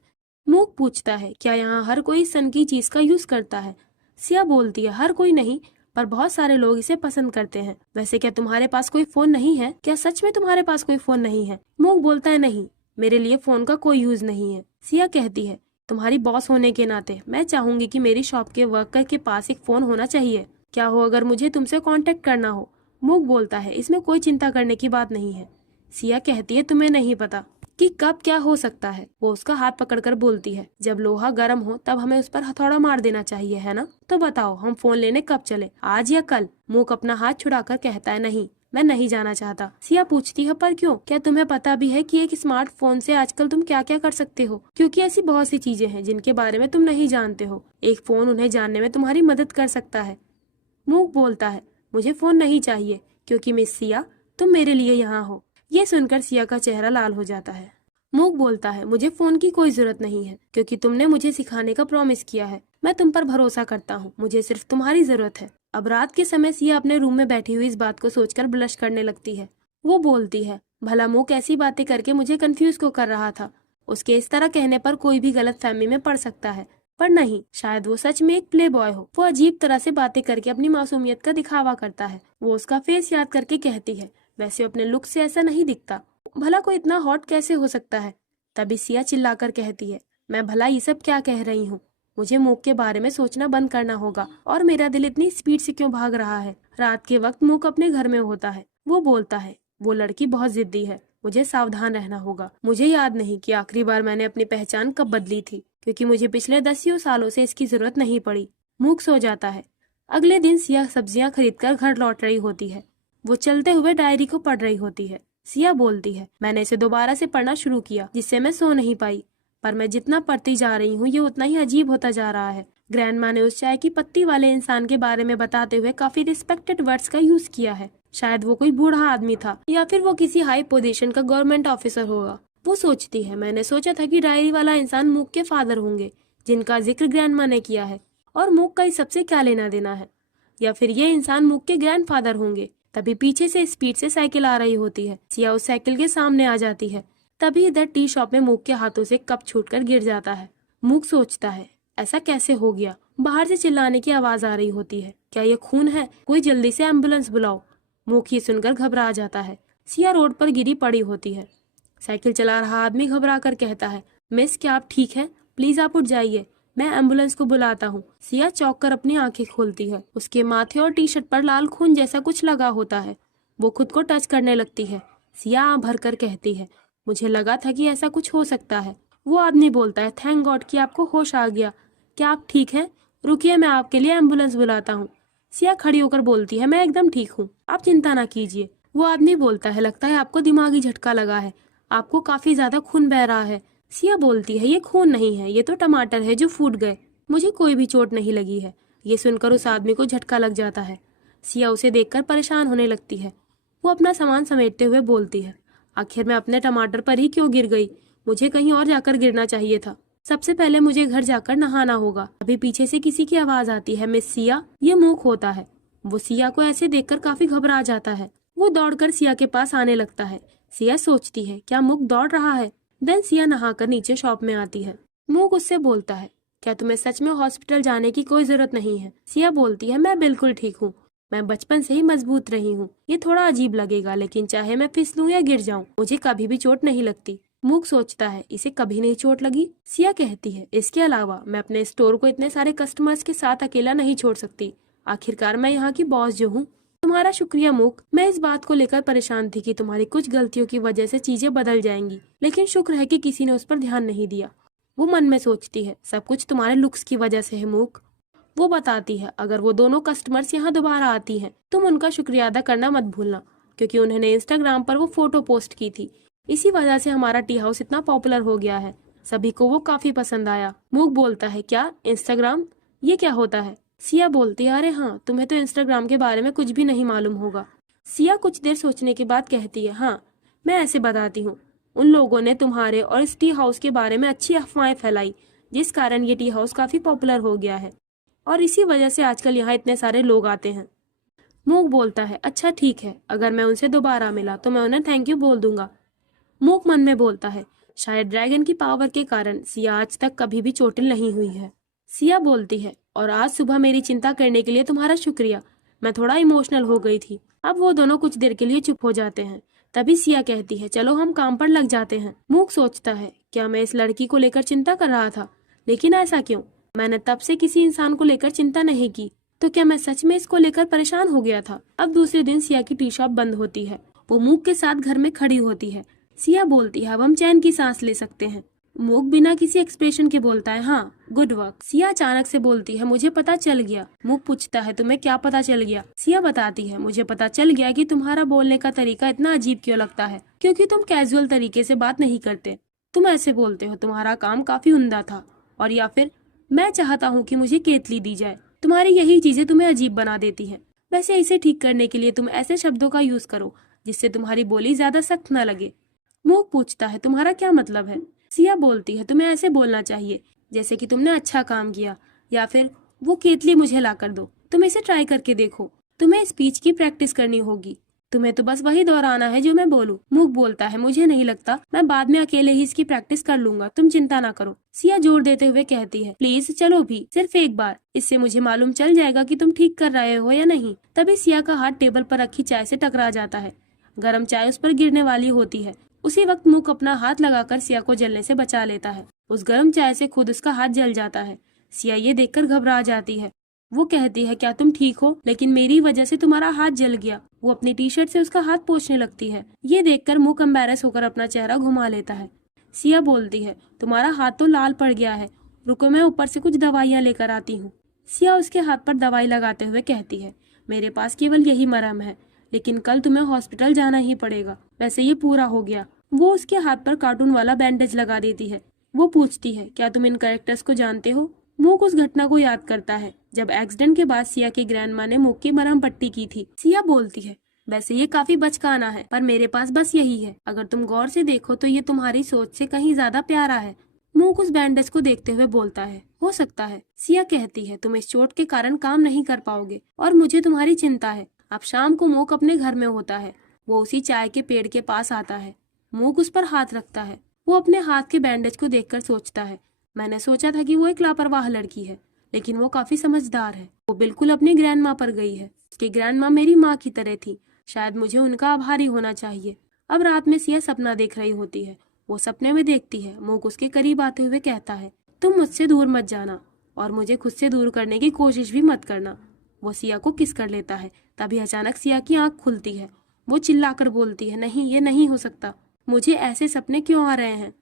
मूक पूछता है, क्या यहाँ हर कोई सन की चीज का यूज करता है? सिया बोलती है, हर कोई नहीं, पर बहुत सारे लोग इसे पसंद करते हैं। वैसे क्या तुम्हारे पास कोई फोन नहीं है? क्या सच में तुम्हारे पास कोई फोन नहीं है? मूक बोलता है, नहीं, मेरे लिए फोन का कोई यूज नहीं है। सिया कहती है, तुम्हारी बॉस होने के नाते मैं चाहूंगी कि मेरी शॉप के वर्कर के पास एक फोन होना चाहिए। क्या हो अगर मुझे तुमसे कांटेक्ट करना हो? मूक बोलता है, इसमें कोई चिंता करने की बात नहीं है। सिया कहती है, तुम्हें नहीं पता कि कब क्या हो सकता है। वो उसका हाथ पकड़कर बोलती है, जब लोहा गर्म हो तब हमें उस पर हथौड़ा मार देना चाहिए, है ना? तो बताओ, हम फोन लेने कब चले, आज या कल? मूक अपना हाथ छुड़ाकर कहता है, नहीं, मैं नहीं जाना चाहता। सिया पूछती है, पर क्यों? क्या तुम्हें पता भी है कि एक स्मार्टफोन से आजकल तुम क्या क्या कर सकते हो? क्योंकि ऐसी बहुत सी चीजें हैं जिनके बारे में तुम नहीं जानते हो। एक फोन उन्हें जानने में तुम्हारी मदद कर सकता है। मूक बोलता है, मुझे फोन नहीं चाहिए, क्योंकि मिस सिया, तुम मेरे लिए यहाँ हो। ये सुनकर सिया का चेहरा लाल हो जाता है। मूक बोलता है, मुझे फोन की कोई जरूरत नहीं है, क्योंकि तुमने मुझे सिखाने का प्रॉमिस किया है। मैं तुम पर भरोसा करता हूँ, मुझे सिर्फ तुम्हारी जरूरत है। अब रात के समय सिया अपने रूम में बैठी हुई इस बात को सोचकर ब्लश करने लगती है। वो बोलती है, भला मूक ऐसी बातें करके मुझे कंफ्यूज क्यों कर रहा था? उसके इस तरह कहने पर कोई भी गलत फहमी में पड़ सकता है, पर नहीं, शायद वो सच में एक प्ले बॉय हो। वो अजीब तरह से बातें करके अपनी मासूमियत का दिखावा करता है। वो उसका फेस याद करके कहती है, वैसे अपने लुक से ऐसा नहीं दिखता, भला कोई इतना हॉट कैसे हो सकता है? तभी सिया चिल्लाकर कहती है, मैं भला ये सब क्या कह रही हूँ? मुझे मूक के बारे में सोचना बंद करना होगा, और मेरा दिल इतनी स्पीड से क्यों भाग रहा है? रात के वक्त मूक अपने घर में होता है। वो बोलता है, वो लड़की बहुत जिद्दी है, मुझे सावधान रहना होगा। मुझे याद नहीं कि आखिरी बार मैंने अपनी पहचान कब बदली थी, क्योंकि मुझे पिछले 10 सालों से इसकी जरूरत नहीं पड़ी। मूक सो जाता है। अगले दिन सिया सब्जियां खरीदकर घर लौट रही होती है। वो चलते हुए डायरी को पढ़ रही होती है। सिया बोलती है, मैंने इसे दोबारा से पढ़ना शुरू किया, जिससे मैं सो नहीं पाई, पर मैं जितना पढ़ती जा रही हूँ ये उतना ही अजीब होता जा रहा है। ग्रैंडमा ने उस चाय की पत्ती वाले इंसान के बारे में बताते हुए काफी रिस्पेक्टेड वर्ड्स का यूज किया है। शायद वो कोई बूढ़ा आदमी था, या फिर वो किसी हाई पोजीशन का गवर्नमेंट ऑफिसर होगा। वो सोचती है, मैंने सोचा था कि डायरी वाला इंसान मूक के फादर होंगे, जिनका जिक्र ग्रैंडमा ने किया है, और मूक का इस सबसे क्या लेना देना है? या फिर ये इंसान मूक के ग्रैंडफादर होंगे। तभी पीछे से स्पीड से साइकिल आ रही होती है। सिया उस साइकिल के सामने आ जाती है। तभी इधर टी शॉप में मूक के हाथों से कप छूटकर गिर जाता है। मूक सोचता है, ऐसा कैसे हो गया? बाहर से चिल्लाने की आवाज आ रही होती है, क्या ये खून है? कोई जल्दी से एम्बुलेंस बुलाओ। मूक ये सुनकर घबरा जाता है। सिया रोड पर गिरी पड़ी होती है। साइकिल चला रहा आदमी घबरा कर कहता है, मिस, क्या आप ठीक हैं? प्लीज आप उठ जाइए, मैं एम्बुलेंस को बुलाता हूँ। सिया चौंक कर अपनी आंखें खोलती है। उसके माथे और टी शर्ट पर लाल खून जैसा कुछ लगा होता है। वो खुद को टच करने लगती है। सिया आं भर कर कहती है, मुझे लगा था कि ऐसा कुछ हो सकता है। वो आदमी बोलता है, थैंक गॉड कि आपको होश आ गया। क्या आप ठीक हैं? रुकिए, मैं आपके लिए एम्बुलेंस बुलाता हूँ। सिया खड़ी होकर बोलती है, मैं एकदम ठीक हूँ, आप चिंता ना कीजिए। वो आदमी बोलता है, लगता है आपको दिमागी झटका लगा है, आपको काफी ज्यादा खून बह रहा है। सिया बोलती है, ये खून नहीं है, ये तो टमाटर है जो फूट गए, मुझे कोई भी चोट नहीं लगी है। ये सुनकर उस आदमी को झटका लग जाता है। सिया उसे देखकर परेशान होने लगती है। वो अपना सामान समेटते हुए बोलती है, आखिर मैं अपने टमाटर पर ही क्यों गिर गई? मुझे कहीं और जाकर गिरना चाहिए था। सबसे पहले मुझे घर जाकर नहाना होगा। अभी पीछे से किसी की आवाज आती है, मिस सिया। ये मूक होता है। वो सिया को ऐसे देखकर काफी घबरा जाता है। वो दौड़कर सिया के पास आने लगता है। सिया सोचती है, क्या मूक दौड़ रहा है? देन सिया नहाकर नीचे शॉप में आती है। मूक उससे बोलता है, क्या तुम्हें सच में हॉस्पिटल जाने की कोई जरूरत नहीं है? सिया बोलती है, मैं बिल्कुल ठीक हूँ, मैं बचपन से ही मजबूत रही हूँ। ये थोड़ा अजीब लगेगा, लेकिन चाहे मैं फिसलूं या गिर जाऊं, मुझे कभी भी चोट नहीं लगती। मूक सोचता है, इसे कभी नहीं चोट लगी। सिया कहती है, इसके अलावा मैं अपने स्टोर को इतने सारे कस्टमर्स के साथ अकेला नहीं छोड़ सकती। आखिरकार मैं यहाँ की बॉस जो हूँ। तुम्हारा शुक्रिया मूक। मैं इस बात को लेकर परेशान थी कि तुम्हारी कुछ गलतियों की वजह से चीजें बदल जाएंगी, लेकिन शुक्र है कि किसी ने उस पर ध्यान नहीं दिया। वो मन में सोचती है, सब कुछ तुम्हारे लुक्स की वजह से है मूक। वो बताती है, अगर वो दोनों कस्टमर्स यहाँ दोबारा आती हैं, तुम उनका शुक्रिया अदा करना मत भूलना, क्योंकि उन्होंने इंस्टाग्राम पर वो फोटो पोस्ट की थी। इसी वजह से हमारा टी हाउस इतना पॉपुलर हो गया है। सभी को वो काफी पसंद आया। मूक बोलता है, क्या इंस्टाग्राम, ये क्या होता है? सिया बोलती है, अरे हाँ, तुम्हें तो इंस्टाग्राम के बारे में कुछ भी नहीं मालूम होगा। सिया कुछ देर सोचने के बाद कहती है, हाँ, मैं ऐसे बताती हूँ। उन लोगों ने तुम्हारे और इस टी हाउस के बारे में अच्छी अफवाहें फैलाई, जिस कारण ये टी हाउस काफी पॉपुलर हो गया है, और इसी वजह से आजकल यहाँ इतने सारे लोग आते हैं। मूक बोलता है, अच्छा ठीक है, अगर मैं उनसे दोबारा मिला तो मैं उन्हें थैंक यू बोल दूंगा। मूक मन में बोलता है, शायद ड्रैगन की पावर के कारण सिया आज तक कभी भी चोटिल नहीं हुई है। सिया बोलती है, और आज सुबह मेरी चिंता करने के लिए तुम्हारा शुक्रिया, मैं थोड़ा इमोशनल हो गई थी। अब वो दोनों कुछ देर के लिए चुप हो जाते हैं। तभी सिया कहती है, चलो हम काम पर लग जाते हैं। मूक सोचता है, क्या मैं इस लड़की को लेकर चिंता कर रहा था? लेकिन ऐसा क्यों? मैंने तब से किसी इंसान को लेकर चिंता नहीं की, तो क्या मैं सच में इसको लेकर परेशान हो गया था? अब दूसरे दिन सिया की टी शॉप बंद होती है। वो मूक के साथ घर में खड़ी होती है। सिया बोलती है, अब हम चैन की सांस ले सकते हैं। मूक बिना किसी एक्सप्रेशन के बोलता है, हाँ, गुड वर्क। सिया अचानक से बोलती है, मुझे पता चल गया। मूक पूछता है, तुम्हें क्या पता चल गया? सिया बताती है, मुझे पता चल गया कि तुम्हारा बोलने का तरीका इतना अजीब क्यों लगता है, क्योंकि तुम कैजुअल तरीके से बात नहीं करते। तुम ऐसे बोलते हो, तुम्हारा काम काफी उम्दा था, और या फिर मैं चाहता हूँ कि मुझे केतली दी जाए। तुम्हारी यही चीजें तुम्हें अजीब बना देती है। वैसे इसे ठीक करने के लिए तुम ऐसे शब्दों का यूज करो जिससे तुम्हारी बोली ज्यादा सख्त न लगे। मूक पूछता है, तुम्हारा क्या मतलब है? सिया बोलती है, तुम्हें ऐसे बोलना चाहिए जैसे कि तुमने अच्छा काम किया, या फिर वो केतली मुझे ला कर दो। तुम इसे ट्राई करके देखो। तुम्हें स्पीच की प्रैक्टिस करनी होगी। तुम्हें तो बस वही दोहराना है जो मैं बोलूं। मूक बोलता है, मुझे नहीं लगता, मैं बाद में अकेले ही इसकी प्रैक्टिस कर लूंगा, तुम चिंता ना करो। सिया जोर देते हुए कहती है, प्लीज चलो भी, सिर्फ एक बार, इससे मुझे मालूम चल जाएगा कि तुम ठीक कर रहे हो या नहीं। तभी सिया का हाथ टेबल पर रखी चाय से टकरा जाता है। गर्म चाय उस पर गिरने वाली होती है। उसी वक्त मूक अपना हाथ लगाकर सिया को जलने से बचा लेता है। उस गर्म चाय से खुद उसका हाथ जल जाता है। सिया ये देखकर घबरा जाती है। वो कहती है, क्या तुम ठीक हो? लेकिन मेरी वजह से तुम्हारा हाथ जल गया। वो अपनी टी शर्ट से उसका हाथ पोंछने लगती है। ये देखकर मूक एम्बैरेस होकर अपना चेहरा घुमा लेता है। सिया बोलती है, तुम्हारा हाथ तो लाल पड़ गया है, रुको मैं ऊपर से कुछ दवाइयाँ लेकर आती हूँ। सिया उसके हाथ पर दवाई लगाते हुए कहती है, मेरे पास केवल यही मरहम है, लेकिन कल तुम्हें हॉस्पिटल जाना ही पड़ेगा। वैसे ये पूरा हो गया। वो उसके हाथ पर कार्टून वाला बैंडेज लगा देती है। वो पूछती है, क्या तुम इन कैरेक्टर्स को जानते हो? मूक उस घटना को याद करता है जब एक्सीडेंट के बाद सिया की ग्रैंडमा ने मूक की मरहम पट्टी की थी। सिया बोलती है, वैसे ये काफी बचकाना है, पर मेरे पास बस यही है। अगर तुम गौर से देखो तो ये तुम्हारी सोच से कहीं ज्यादा प्यारा है। मूक उस बैंडेज को देखते हुए बोलता है, हो सकता है। सिया कहती है, तुम इस चोट के कारण काम नहीं कर पाओगे और मुझे तुम्हारी चिंता है। अब शाम को मूक अपने घर में होता है। वो उसी चाय के पेड़ के पास आता है। मूक उस पर हाथ रखता है। वो अपने हाथ के बैंडेज को देखकर सोचता है, मैंने सोचा था कि वो एक लापरवाह लड़की है, लेकिन वो काफी समझदार है। वो बिल्कुल अपनी ग्रैंडमा पर गई है। उसकी ग्रैंडमा मेरी माँ की तरह थी। शायद मुझे उनका आभारी होना चाहिए। अब रात में सिया सपना देख रही होती है। वो सपने में देखती है, मूक उसके करीब आते हुए कहता है, तुम मुझसे दूर मत जाना और मुझे खुद से दूर करने की कोशिश भी मत करना। वो सिया को किस कर लेता है। तभी अचानक सिया की आंख खुलती है। वो चिल्लाकर बोलती है, नहीं, ये नहीं हो सकता। मुझे ऐसे सपने क्यों आ रहे हैं?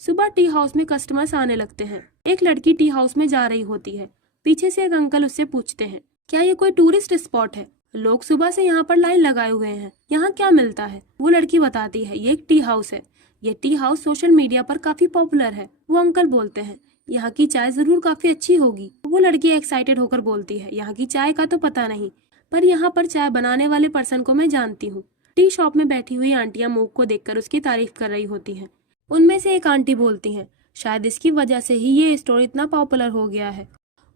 सुबह टी हाउस में कस्टमर्स आने लगते हैं। एक लड़की टी हाउस में जा रही होती है। पीछे से एक अंकल उससे पूछते हैं, क्या ये कोई टूरिस्ट स्पॉट है? लोग सुबह से यहाँ पर लाइन लगाए हुए हैं, यहाँ क्या मिलता है? वो लड़की बताती है, ये एक टी हाउस है। ये टी हाउस सोशल मीडिया पर काफी पॉपुलर है। वो अंकल बोलते हैं, यहाँ की चाय जरूर काफी अच्छी होगी। वो लड़की एक्साइटेड होकर बोलती है, यहाँ की चाय का तो पता नहीं, पर यहाँ पर चाय बनाने वाले पर्सन को मैं जानती हूँ। टी शॉप में बैठी हुई आंटियां मूक को देखकर उसकी तारीफ कर रही होती हैं। उनमें से एक आंटी बोलती हैं, शायद इसकी वजह से ही ये स्टोर इतना पॉपुलर हो गया है।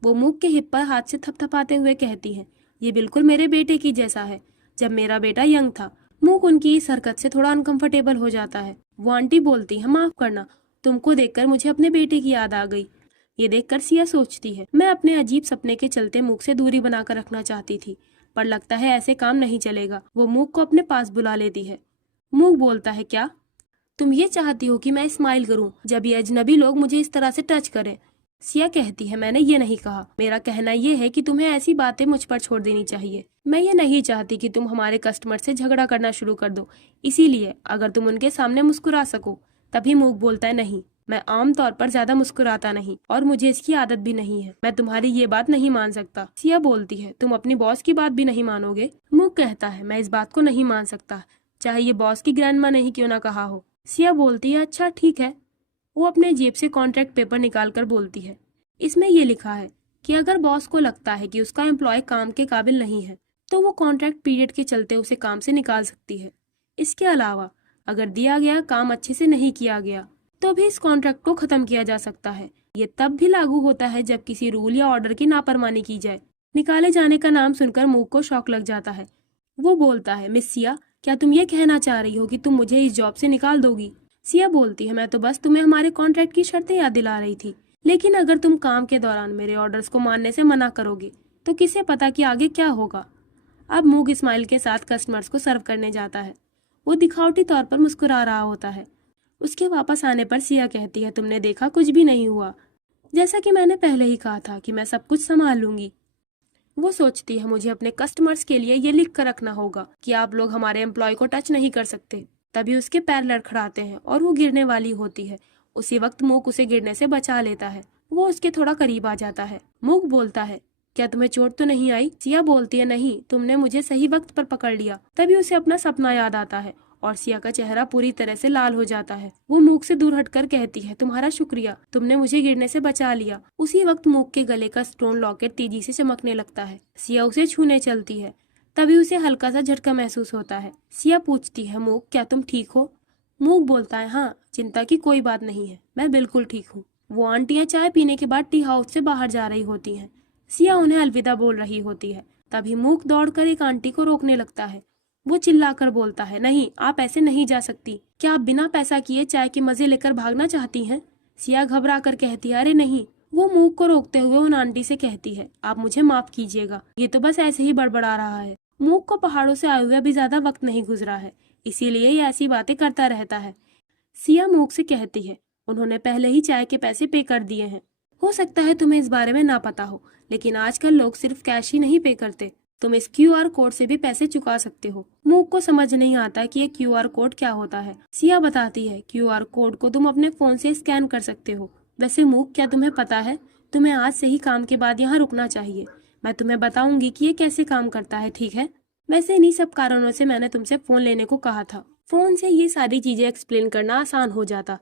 वो मूक के हिप पर हाथ से थपथपाते हुए कहती हैं, ये बिल्कुल मेरे बेटे की जैसा है, जब मेरा बेटा यंग था। मूक उनकी इस हरकत से थोड़ा अनकंफर्टेबल हो जाता है। वो आंटी बोलती है, माफ करना, तुमको देखकर मुझे अपने बेटे की याद आ गई। ये देखकर सिया सोचती है, मैं अपने अजीब सपने के चलते मूक से दूरी बनाकर रखना चाहती थी, पर लगता है ऐसे काम नहीं चलेगा। वो मूक को अपने पास बुला लेती है। मूक बोलता है, क्या तुम ये चाहती हो कि मैं स्माइल करूं जब ये अजनबी लोग मुझे इस तरह से टच करें? सिया कहती है, मैंने ये नहीं कहा। मेरा कहना ये है कि तुम्हें ऐसी बातें मुझ पर छोड़ देनी चाहिए। मैं ये नहीं चाहती कि तुम हमारे कस्टमर से झगड़ा करना शुरू कर दो, इसीलिए अगर तुम उनके सामने मुस्कुरा सको। तभी मूक बोलता है, नहीं, मैं आम तौर पर ज्यादा मुस्कुराता नहीं और मुझे इसकी आदत भी नहीं है। मैं तुम्हारी ये बात नहीं मान सकता। सिया बोलती है, तुम अपनी बॉस की बात भी नहीं मानोगे? मूक कहता है, मैं इस बात को नहीं मान सकता, चाहे ये बॉस की ग्रैंडमा नहीं क्यों ना कहा हो। सिया बोलती है, अच्छा ठीक है। वो अपने जेब से कॉन्ट्रैक्ट पेपर निकाल कर बोलती है, इसमें ये लिखा है कि अगर बॉस को लगता है कि उसका एम्प्लॉय काम के काबिल नहीं है तो वो कॉन्ट्रैक्ट पीरियड के चलते उसे काम से निकाल सकती है। इसके अलावा अगर दिया गया काम अच्छे से नहीं किया गया तो भी इस कॉन्ट्रैक्ट को खत्म किया जा सकता है। ये तब भी लागू होता है जब किसी रूल या ऑर्डर की नाफरमानी की जाए। निकाले जाने का नाम सुनकर मूक को शौक लग जाता है। वो बोलता है, मिस सिया, क्या तुम ये कहना चाह रही हो कि तुम मुझे इस जॉब से निकाल दोगी? सिया बोलती है, मैं तो बस तुम्हें हमारे कॉन्ट्रैक्ट की शर्तें याद दिला रही थी, लेकिन अगर तुम काम के दौरान मेरे ऑर्डर्स को मानने से मना करोगे तो किसे पता कि आगे क्या होगा। अब मूक स्माइल के साथ कस्टमर्स को सर्व करने जाता है। वो दिखावटी तौर पर मुस्कुरा रहा होता है। उसके वापस आने पर सिया कहती है, तुमने देखा, कुछ भी नहीं हुआ। जैसा कि मैंने पहले ही कहा था कि मैं सब कुछ संभाल लूंगी। वो सोचती है, मुझे अपने कस्टमर्स के लिए ये लिख कर रखना होगा कि आप लोग हमारे एम्प्लॉय को टच नहीं कर सकते। तभी उसके पैर लड़खड़ाते हैं और वो गिरने वाली होती है। उसी वक्त मूक उसे गिरने से बचा लेता है। वो उसके थोड़ा करीब आ जाता है। मूक बोलता है, क्या तुम्हें चोट तो नहीं आई? सिया बोलती है, नहीं, तुमने मुझे सही वक्त पर पकड़ लिया। तभी उसे अपना सपना याद आता है और सिया का चेहरा पूरी तरह से लाल हो जाता है। वो मूक से दूर हटकर कहती है, तुम्हारा शुक्रिया, तुमने मुझे गिरने से बचा लिया। उसी वक्त मूक के गले का स्टोन लॉकेट तेजी से चमकने लगता है। सिया उसे छूने चलती है। तभी उसे हल्का सा झटका महसूस होता है। सिया पूछती है, मूक, क्या तुम ठीक हो? मूक बोलता है, हाँ, चिंता की कोई बात नहीं है, मैं बिल्कुल ठीक हूँ। वो आंटियां चाय पीने के बाद टी हाउस से बाहर जा रही होती हैं। सिया उन्हें अलविदा बोल रही होती है। तभी मूक दौड़कर एक आंटी को रोकने लगता है। वो चिल्लाकर बोलता है, नहीं, आप ऐसे नहीं जा सकती। क्या आप बिना पैसा किए चाय के मजे लेकर भागना चाहती हैं? सिया घबरा कर कहती है, अरे नहीं। वो मूक को रोकते हुए उन आंटी से कहती है, आप मुझे माफ कीजिएगा, ये तो बस ऐसे ही बड़बड़ा रहा है। मूक को पहाड़ों से आए हुए अभी ज्यादा वक्त नहीं गुजरा है, इसीलिए ये ऐसी बातें करता रहता है। सिया मूक से कहती है, उन्होंने पहले ही चाय के पैसे पे कर दिए हैं। हो सकता है तुम्हें इस बारे में ना पता हो, लेकिन आजकल लोग सिर्फ कैश ही नहीं पे करते, तुम इस क्यूआर कोड से भी पैसे चुका सकते हो। मूक को समझ नहीं आता कि ये क्यूआर कोड क्या होता है। सिया बताती है, क्यूआर कोड को तुम अपने फोन से स्कैन कर सकते हो। वैसे मूक, क्या तुम्हें पता है, तुम्हें आज से ही काम के बाद यहाँ रुकना चाहिए। मैं तुम्हें बताऊंगी कि ये कैसे काम करता है, ठीक है? वैसे इन्हीं सब कारणों से मैंने तुमसे फोन लेने को कहा था। फोन से ये सारी चीजें एक्सप्लेन करना आसान हो जाता।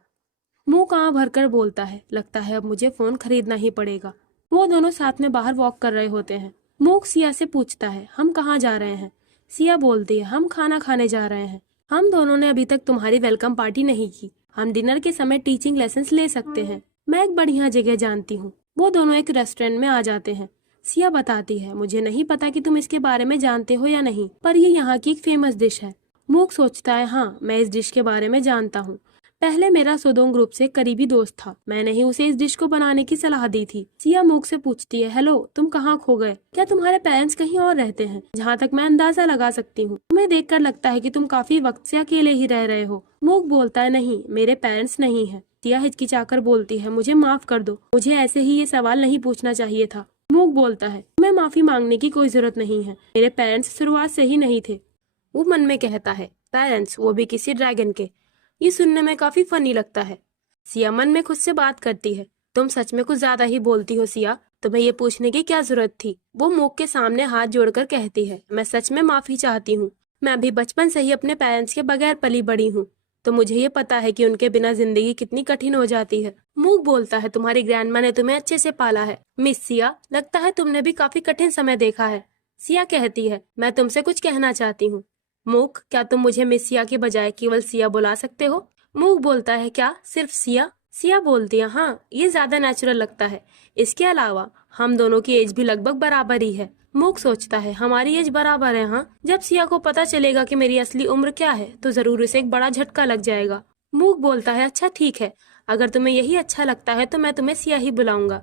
मूक आँख भरकर बोलता है, लगता है अब मुझे फोन खरीदना ही पड़ेगा। वो दोनों साथ में बाहर वॉक कर रहे होते हैं। मूक सिया से पूछता है, हम कहाँ जा रहे हैं? सिया बोलती है, हम खाना खाने जा रहे हैं। हम दोनों ने अभी तक तुम्हारी वेलकम पार्टी नहीं की। हम डिनर के समय टीचिंग लेसन्स ले सकते हैं। मैं एक बढ़िया जगह जानती हूँ। वो दोनों एक रेस्टोरेंट में आ जाते हैं। सिया बताती है, मुझे नहीं पता कि तुम इसके बारे में जानते हो या नहीं, पर ये यहाँ की एक फेमस डिश है। मूक सोचता है, हाँ, मैं इस डिश के बारे में जानता हूँ। पहले मेरा सोदोंग ग्रुप से करीबी दोस्त था, मैंने ही उसे इस डिश को बनाने की सलाह दी थी। सिया मूक से पूछती है, हेलो, तुम कहाँ खो गए? क्या तुम्हारे पेरेंट्स कहीं और रहते हैं? जहाँ तक मैं अंदाजा लगा सकती हूँ, तुम्हें देखकर लगता है कि तुम काफी वक्त से अकेले ही रह रहे हो। मूक बोलता है, नहीं, मेरे पेरेंट्स नहीं है। सिया हिचकिचाकर बोलती है, मुझे माफ कर दो, मुझे ऐसे ही ये सवाल नहीं पूछना चाहिए था। मूक बोलता है, तुम्हें माफी मांगने की कोई जरूरत नहीं है, मेरे पेरेंट्स शुरुआत से ही नहीं थे। वो मन में कहता है, पेरेंट्स, वो भी किसी ड्रैगन के। ये सुनने में काफी फनी लगता है। सिया मन में खुद से बात करती है, तुम सच में कुछ ज्यादा ही बोलती हो सिया, तुम्हें ये पूछने की क्या जरूरत थी? वो मूक के सामने हाथ जोड़कर कहती है, मैं सच में माफी चाहती हूँ। मैं भी बचपन से ही अपने पेरेंट्स के बगैर पली बड़ी हूँ, तो मुझे ये पता है कि उनके बिना जिंदगी कितनी कठिन हो जाती है। मूक बोलता है, तुम्हारी ग्रैंडमा ने तुम्हें अच्छे से पाला है। मिस सिया, लगता है तुमने भी काफी कठिन समय देखा है। सिया कहती है, मैं तुमसे कुछ कहना चाहती हूँ। मूक, क्या तुम मुझे मिस सिया के बजाय केवल सिया बुला सकते हो? मूक बोलता है, क्या सिर्फ सिया? सिया बोलती है, हाँ, ये ज्यादा नेचुरल लगता है। इसके अलावा हम दोनों की एज भी लगभग बराबर ही है। मूक सोचता है, हमारी एज बराबर है, हाँ। जब सिया को पता चलेगा कि मेरी असली उम्र क्या है तो जरूर उसे एक बड़ा झटका लग जाएगा। मूक बोलता है, अच्छा ठीक है, अगर तुम्हें यही अच्छा लगता है तो मैं तुम्हें सिया ही बुलाऊंगा।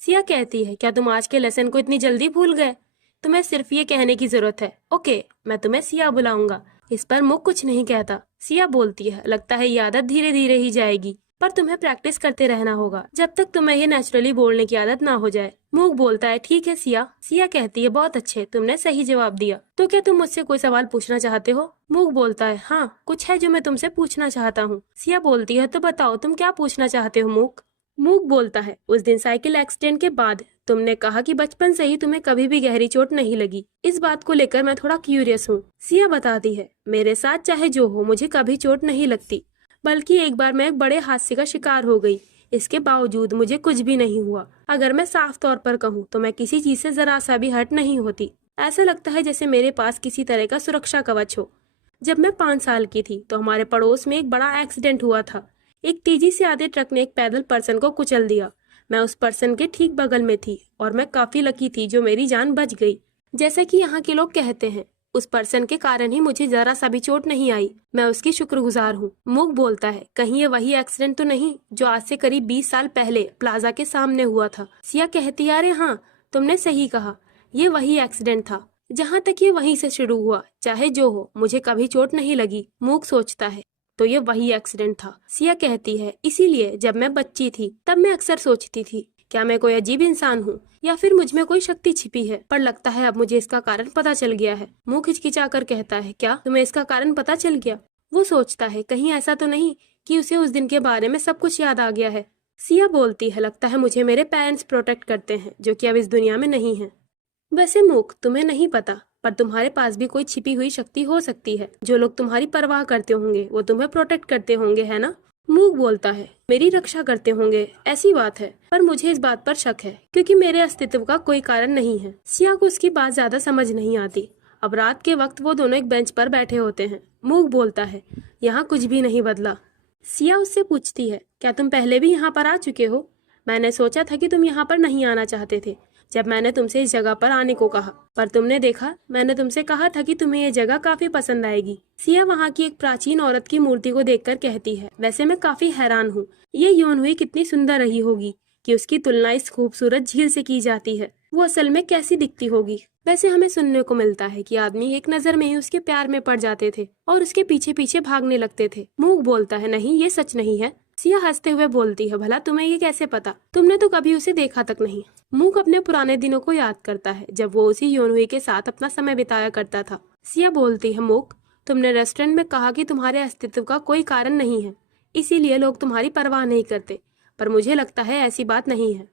सिया कहती है, क्या तुम आज के लेसन को इतनी जल्दी भूल गए? तुम्हें सिर्फ ये कहने की जरूरत है, ओके, मैं तुम्हें सिया बुलाऊंगा। इस पर मूक कुछ नहीं कहता। सिया बोलती है, लगता है ये आदत धीरे धीरे ही जाएगी। पर तुम्हें प्रैक्टिस करते रहना होगा जब तक तुम्हें ये नेचुरली बोलने की आदत ना हो जाए। मूक बोलता है, ठीक है सिया। सिया कहती है, बहुत अच्छे, तुमने सही जवाब दिया। तो क्या तुम मुझसे कोई सवाल पूछना चाहते हो? मूक बोलता है, हाँ कुछ है जो मैं तुमसे पूछना चाहता हूँ। सिया बोलती है, तो बताओ तुम क्या पूछना चाहते हो मूक? मूक बोलता है, उस दिन साइकिल एक्सीडेंट के बाद तुमने कहा कि बचपन से ही तुम्हें कभी भी गहरी चोट नहीं लगी। इस बात को लेकर मैं थोड़ा क्यूरियस हूँ। सिया बताती है, मेरे साथ चाहे जो हो मुझे कभी चोट नहीं लगती, बल्कि एक बार मैं एक बड़े हादसे का शिकार हो गई। इसके बावजूद मुझे कुछ भी नहीं हुआ। अगर मैं साफ तौर पर कहूँ तो मैं किसी चीज से जरा सा भी हर्ट नहीं होती। ऐसा लगता है जैसे मेरे पास किसी तरह का सुरक्षा कवच हो। जब मैं 5 साल की थी तो हमारे पड़ोस में एक बड़ा एक्सीडेंट हुआ था। एक तेजी से आते ट्रक ने एक पैदल पर्सन को कुचल दिया। मैं उस पर्सन के ठीक बगल में थी और मैं काफी लकी थी जो मेरी जान बच गई। जैसा कि यहाँ के लोग कहते हैं, उस पर्सन के कारण ही मुझे जरा सा भी चोट नहीं आई। मैं उसकी शुक्रगुजार हूँ। मूक बोलता है, कहीं ये वही एक्सीडेंट तो नहीं जो आज से करीब 20 साल पहले प्लाजा के सामने हुआ था? सिया कहती है, अरे हाँ तुमने सही कहा, ये वही एक्सीडेंट था। जहाँ तक ये वहीं से शुरू हुआ, चाहे जो हो मुझे कभी चोट नहीं लगी। मूक सोचता है, तो ये वही एक्सीडेंट था। सिया कहती है, इसीलिए जब मैं बच्ची थी तब मैं अक्सर सोचती थी, क्या मैं कोई अजीब इंसान हूँ या फिर मुझ में कोई शक्ति छिपी है? पर लगता है अब मुझे इसका कारण पता चल गया है। मुंह खिचखिचाकर कहता है, क्या तुम्हें इसका कारण पता चल गया? वो सोचता है, कहीं ऐसा तो नहीं कि उसे उस दिन के बारे में सब कुछ याद आ गया है। सिया बोलती है, लगता है मुझे मेरे पेरेंट्स प्रोटेक्ट करते हैं जो कि अब इस दुनिया में नहीं है। वैसे मूक, तुम्हें नहीं पता, पर तुम्हारे पास भी कोई छिपी हुई शक्ति हो सकती है। जो लोग तुम्हारी परवाह करते होंगे वो तुम्हें प्रोटेक्ट करते होंगे, है ना? मूक बोलता है, मेरी रक्षा करते होंगे, ऐसी बात है, पर मुझे इस बात पर शक है क्योंकि मेरे अस्तित्व का कोई कारण नहीं है। सिया को उसकी बात ज्यादा समझ नहीं आती। अब रात के वक्त वो दोनों एक बेंच पर बैठे होते हैं। मूक बोलता है, यहाँ कुछ भी नहीं बदला। सिया उससे पूछती है, क्या तुम पहले भी यहाँ पर आ चुके हो? मैंने सोचा था कि तुम यहाँ पर नहीं आना चाहते थे जब मैंने तुमसे इस जगह पर आने को कहा, पर तुमने देखा, मैंने तुमसे कहा था कि तुम्हें ये जगह काफी पसंद आएगी। सिया वहाँ की एक प्राचीन औरत की मूर्ति को देखकर कहती है, वैसे मैं काफी हैरान हूँ, ये यौन हुई कितनी सुंदर रही होगी कि उसकी तुलना इस खूबसूरत झील से की जाती है। वो असल में कैसी दिखती होगी? वैसे हमें सुनने को मिलता है कि आदमी एक नजर में ही उसके प्यार में पड़ जाते थे और उसके पीछे पीछे भागने लगते थे। मूक बोलता है, नहीं ये सच नहीं है। सिया हंसते हुए बोलती है, भला तुम्हें ये कैसे पता? तुमने तो कभी उसे देखा तक नहीं। मूक अपने पुराने दिनों को याद करता है जब वो उसी योनहुई के साथ अपना समय बिताया करता था। सिया बोलती है, मूक तुमने रेस्टोरेंट में कहा कि तुम्हारे अस्तित्व का कोई कारण नहीं है, इसीलिए लोग तुम्हारी परवाह नहीं करते, पर मुझे लगता है ऐसी बात नहीं है।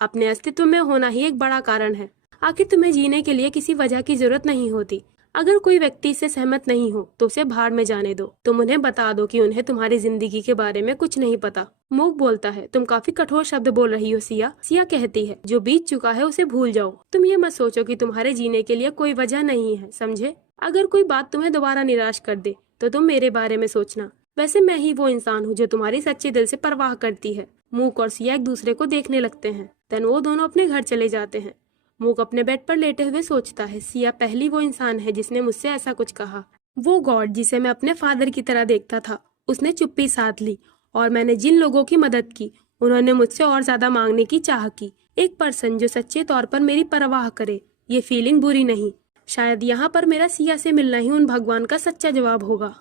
अपने अस्तित्व में होना ही एक बड़ा कारण है। आखिर तुम्हें जीने के लिए किसी वजह की जरूरत नहीं होती। अगर कोई व्यक्ति इससे सहमत नहीं हो तो उसे भाड़ में जाने दो। तुम उन्हें बता दो कि उन्हें तुम्हारी जिंदगी के बारे में कुछ नहीं पता। मूक बोलता है, तुम काफी कठोर शब्द बोल रही हो सिया। सिया कहती है, जो बीत चुका है उसे भूल जाओ। तुम ये मत सोचो कि तुम्हारे जीने के लिए कोई वजह नहीं है, समझे? अगर कोई बात तुम्हें दोबारा निराश कर दे तो तुम मेरे बारे में सोचना। वैसे मैं ही वो इंसान हूँ जो तुम्हारी सच्चे दिल से परवाह करती है। मूक और सिया एक दूसरे को देखने लगते हैं। देन वो दोनों अपने घर चले जाते हैं। मूक अपने बेड पर लेटे हुए सोचता है, सिया पहली वो इंसान है जिसने मुझसे ऐसा कुछ कहा। वो गॉड जिसे मैं अपने फादर की तरह देखता था, उसने चुप्पी साध ली और मैंने जिन लोगों की मदद की उन्होंने मुझसे और ज्यादा मांगने की चाह की। एक पर्सन जो सच्चे तौर पर मेरी परवाह करे, ये फीलिंग बुरी नहीं। शायद यहाँ पर मेरा सिया से मिलना ही उन भगवान का सच्चा जवाब होगा।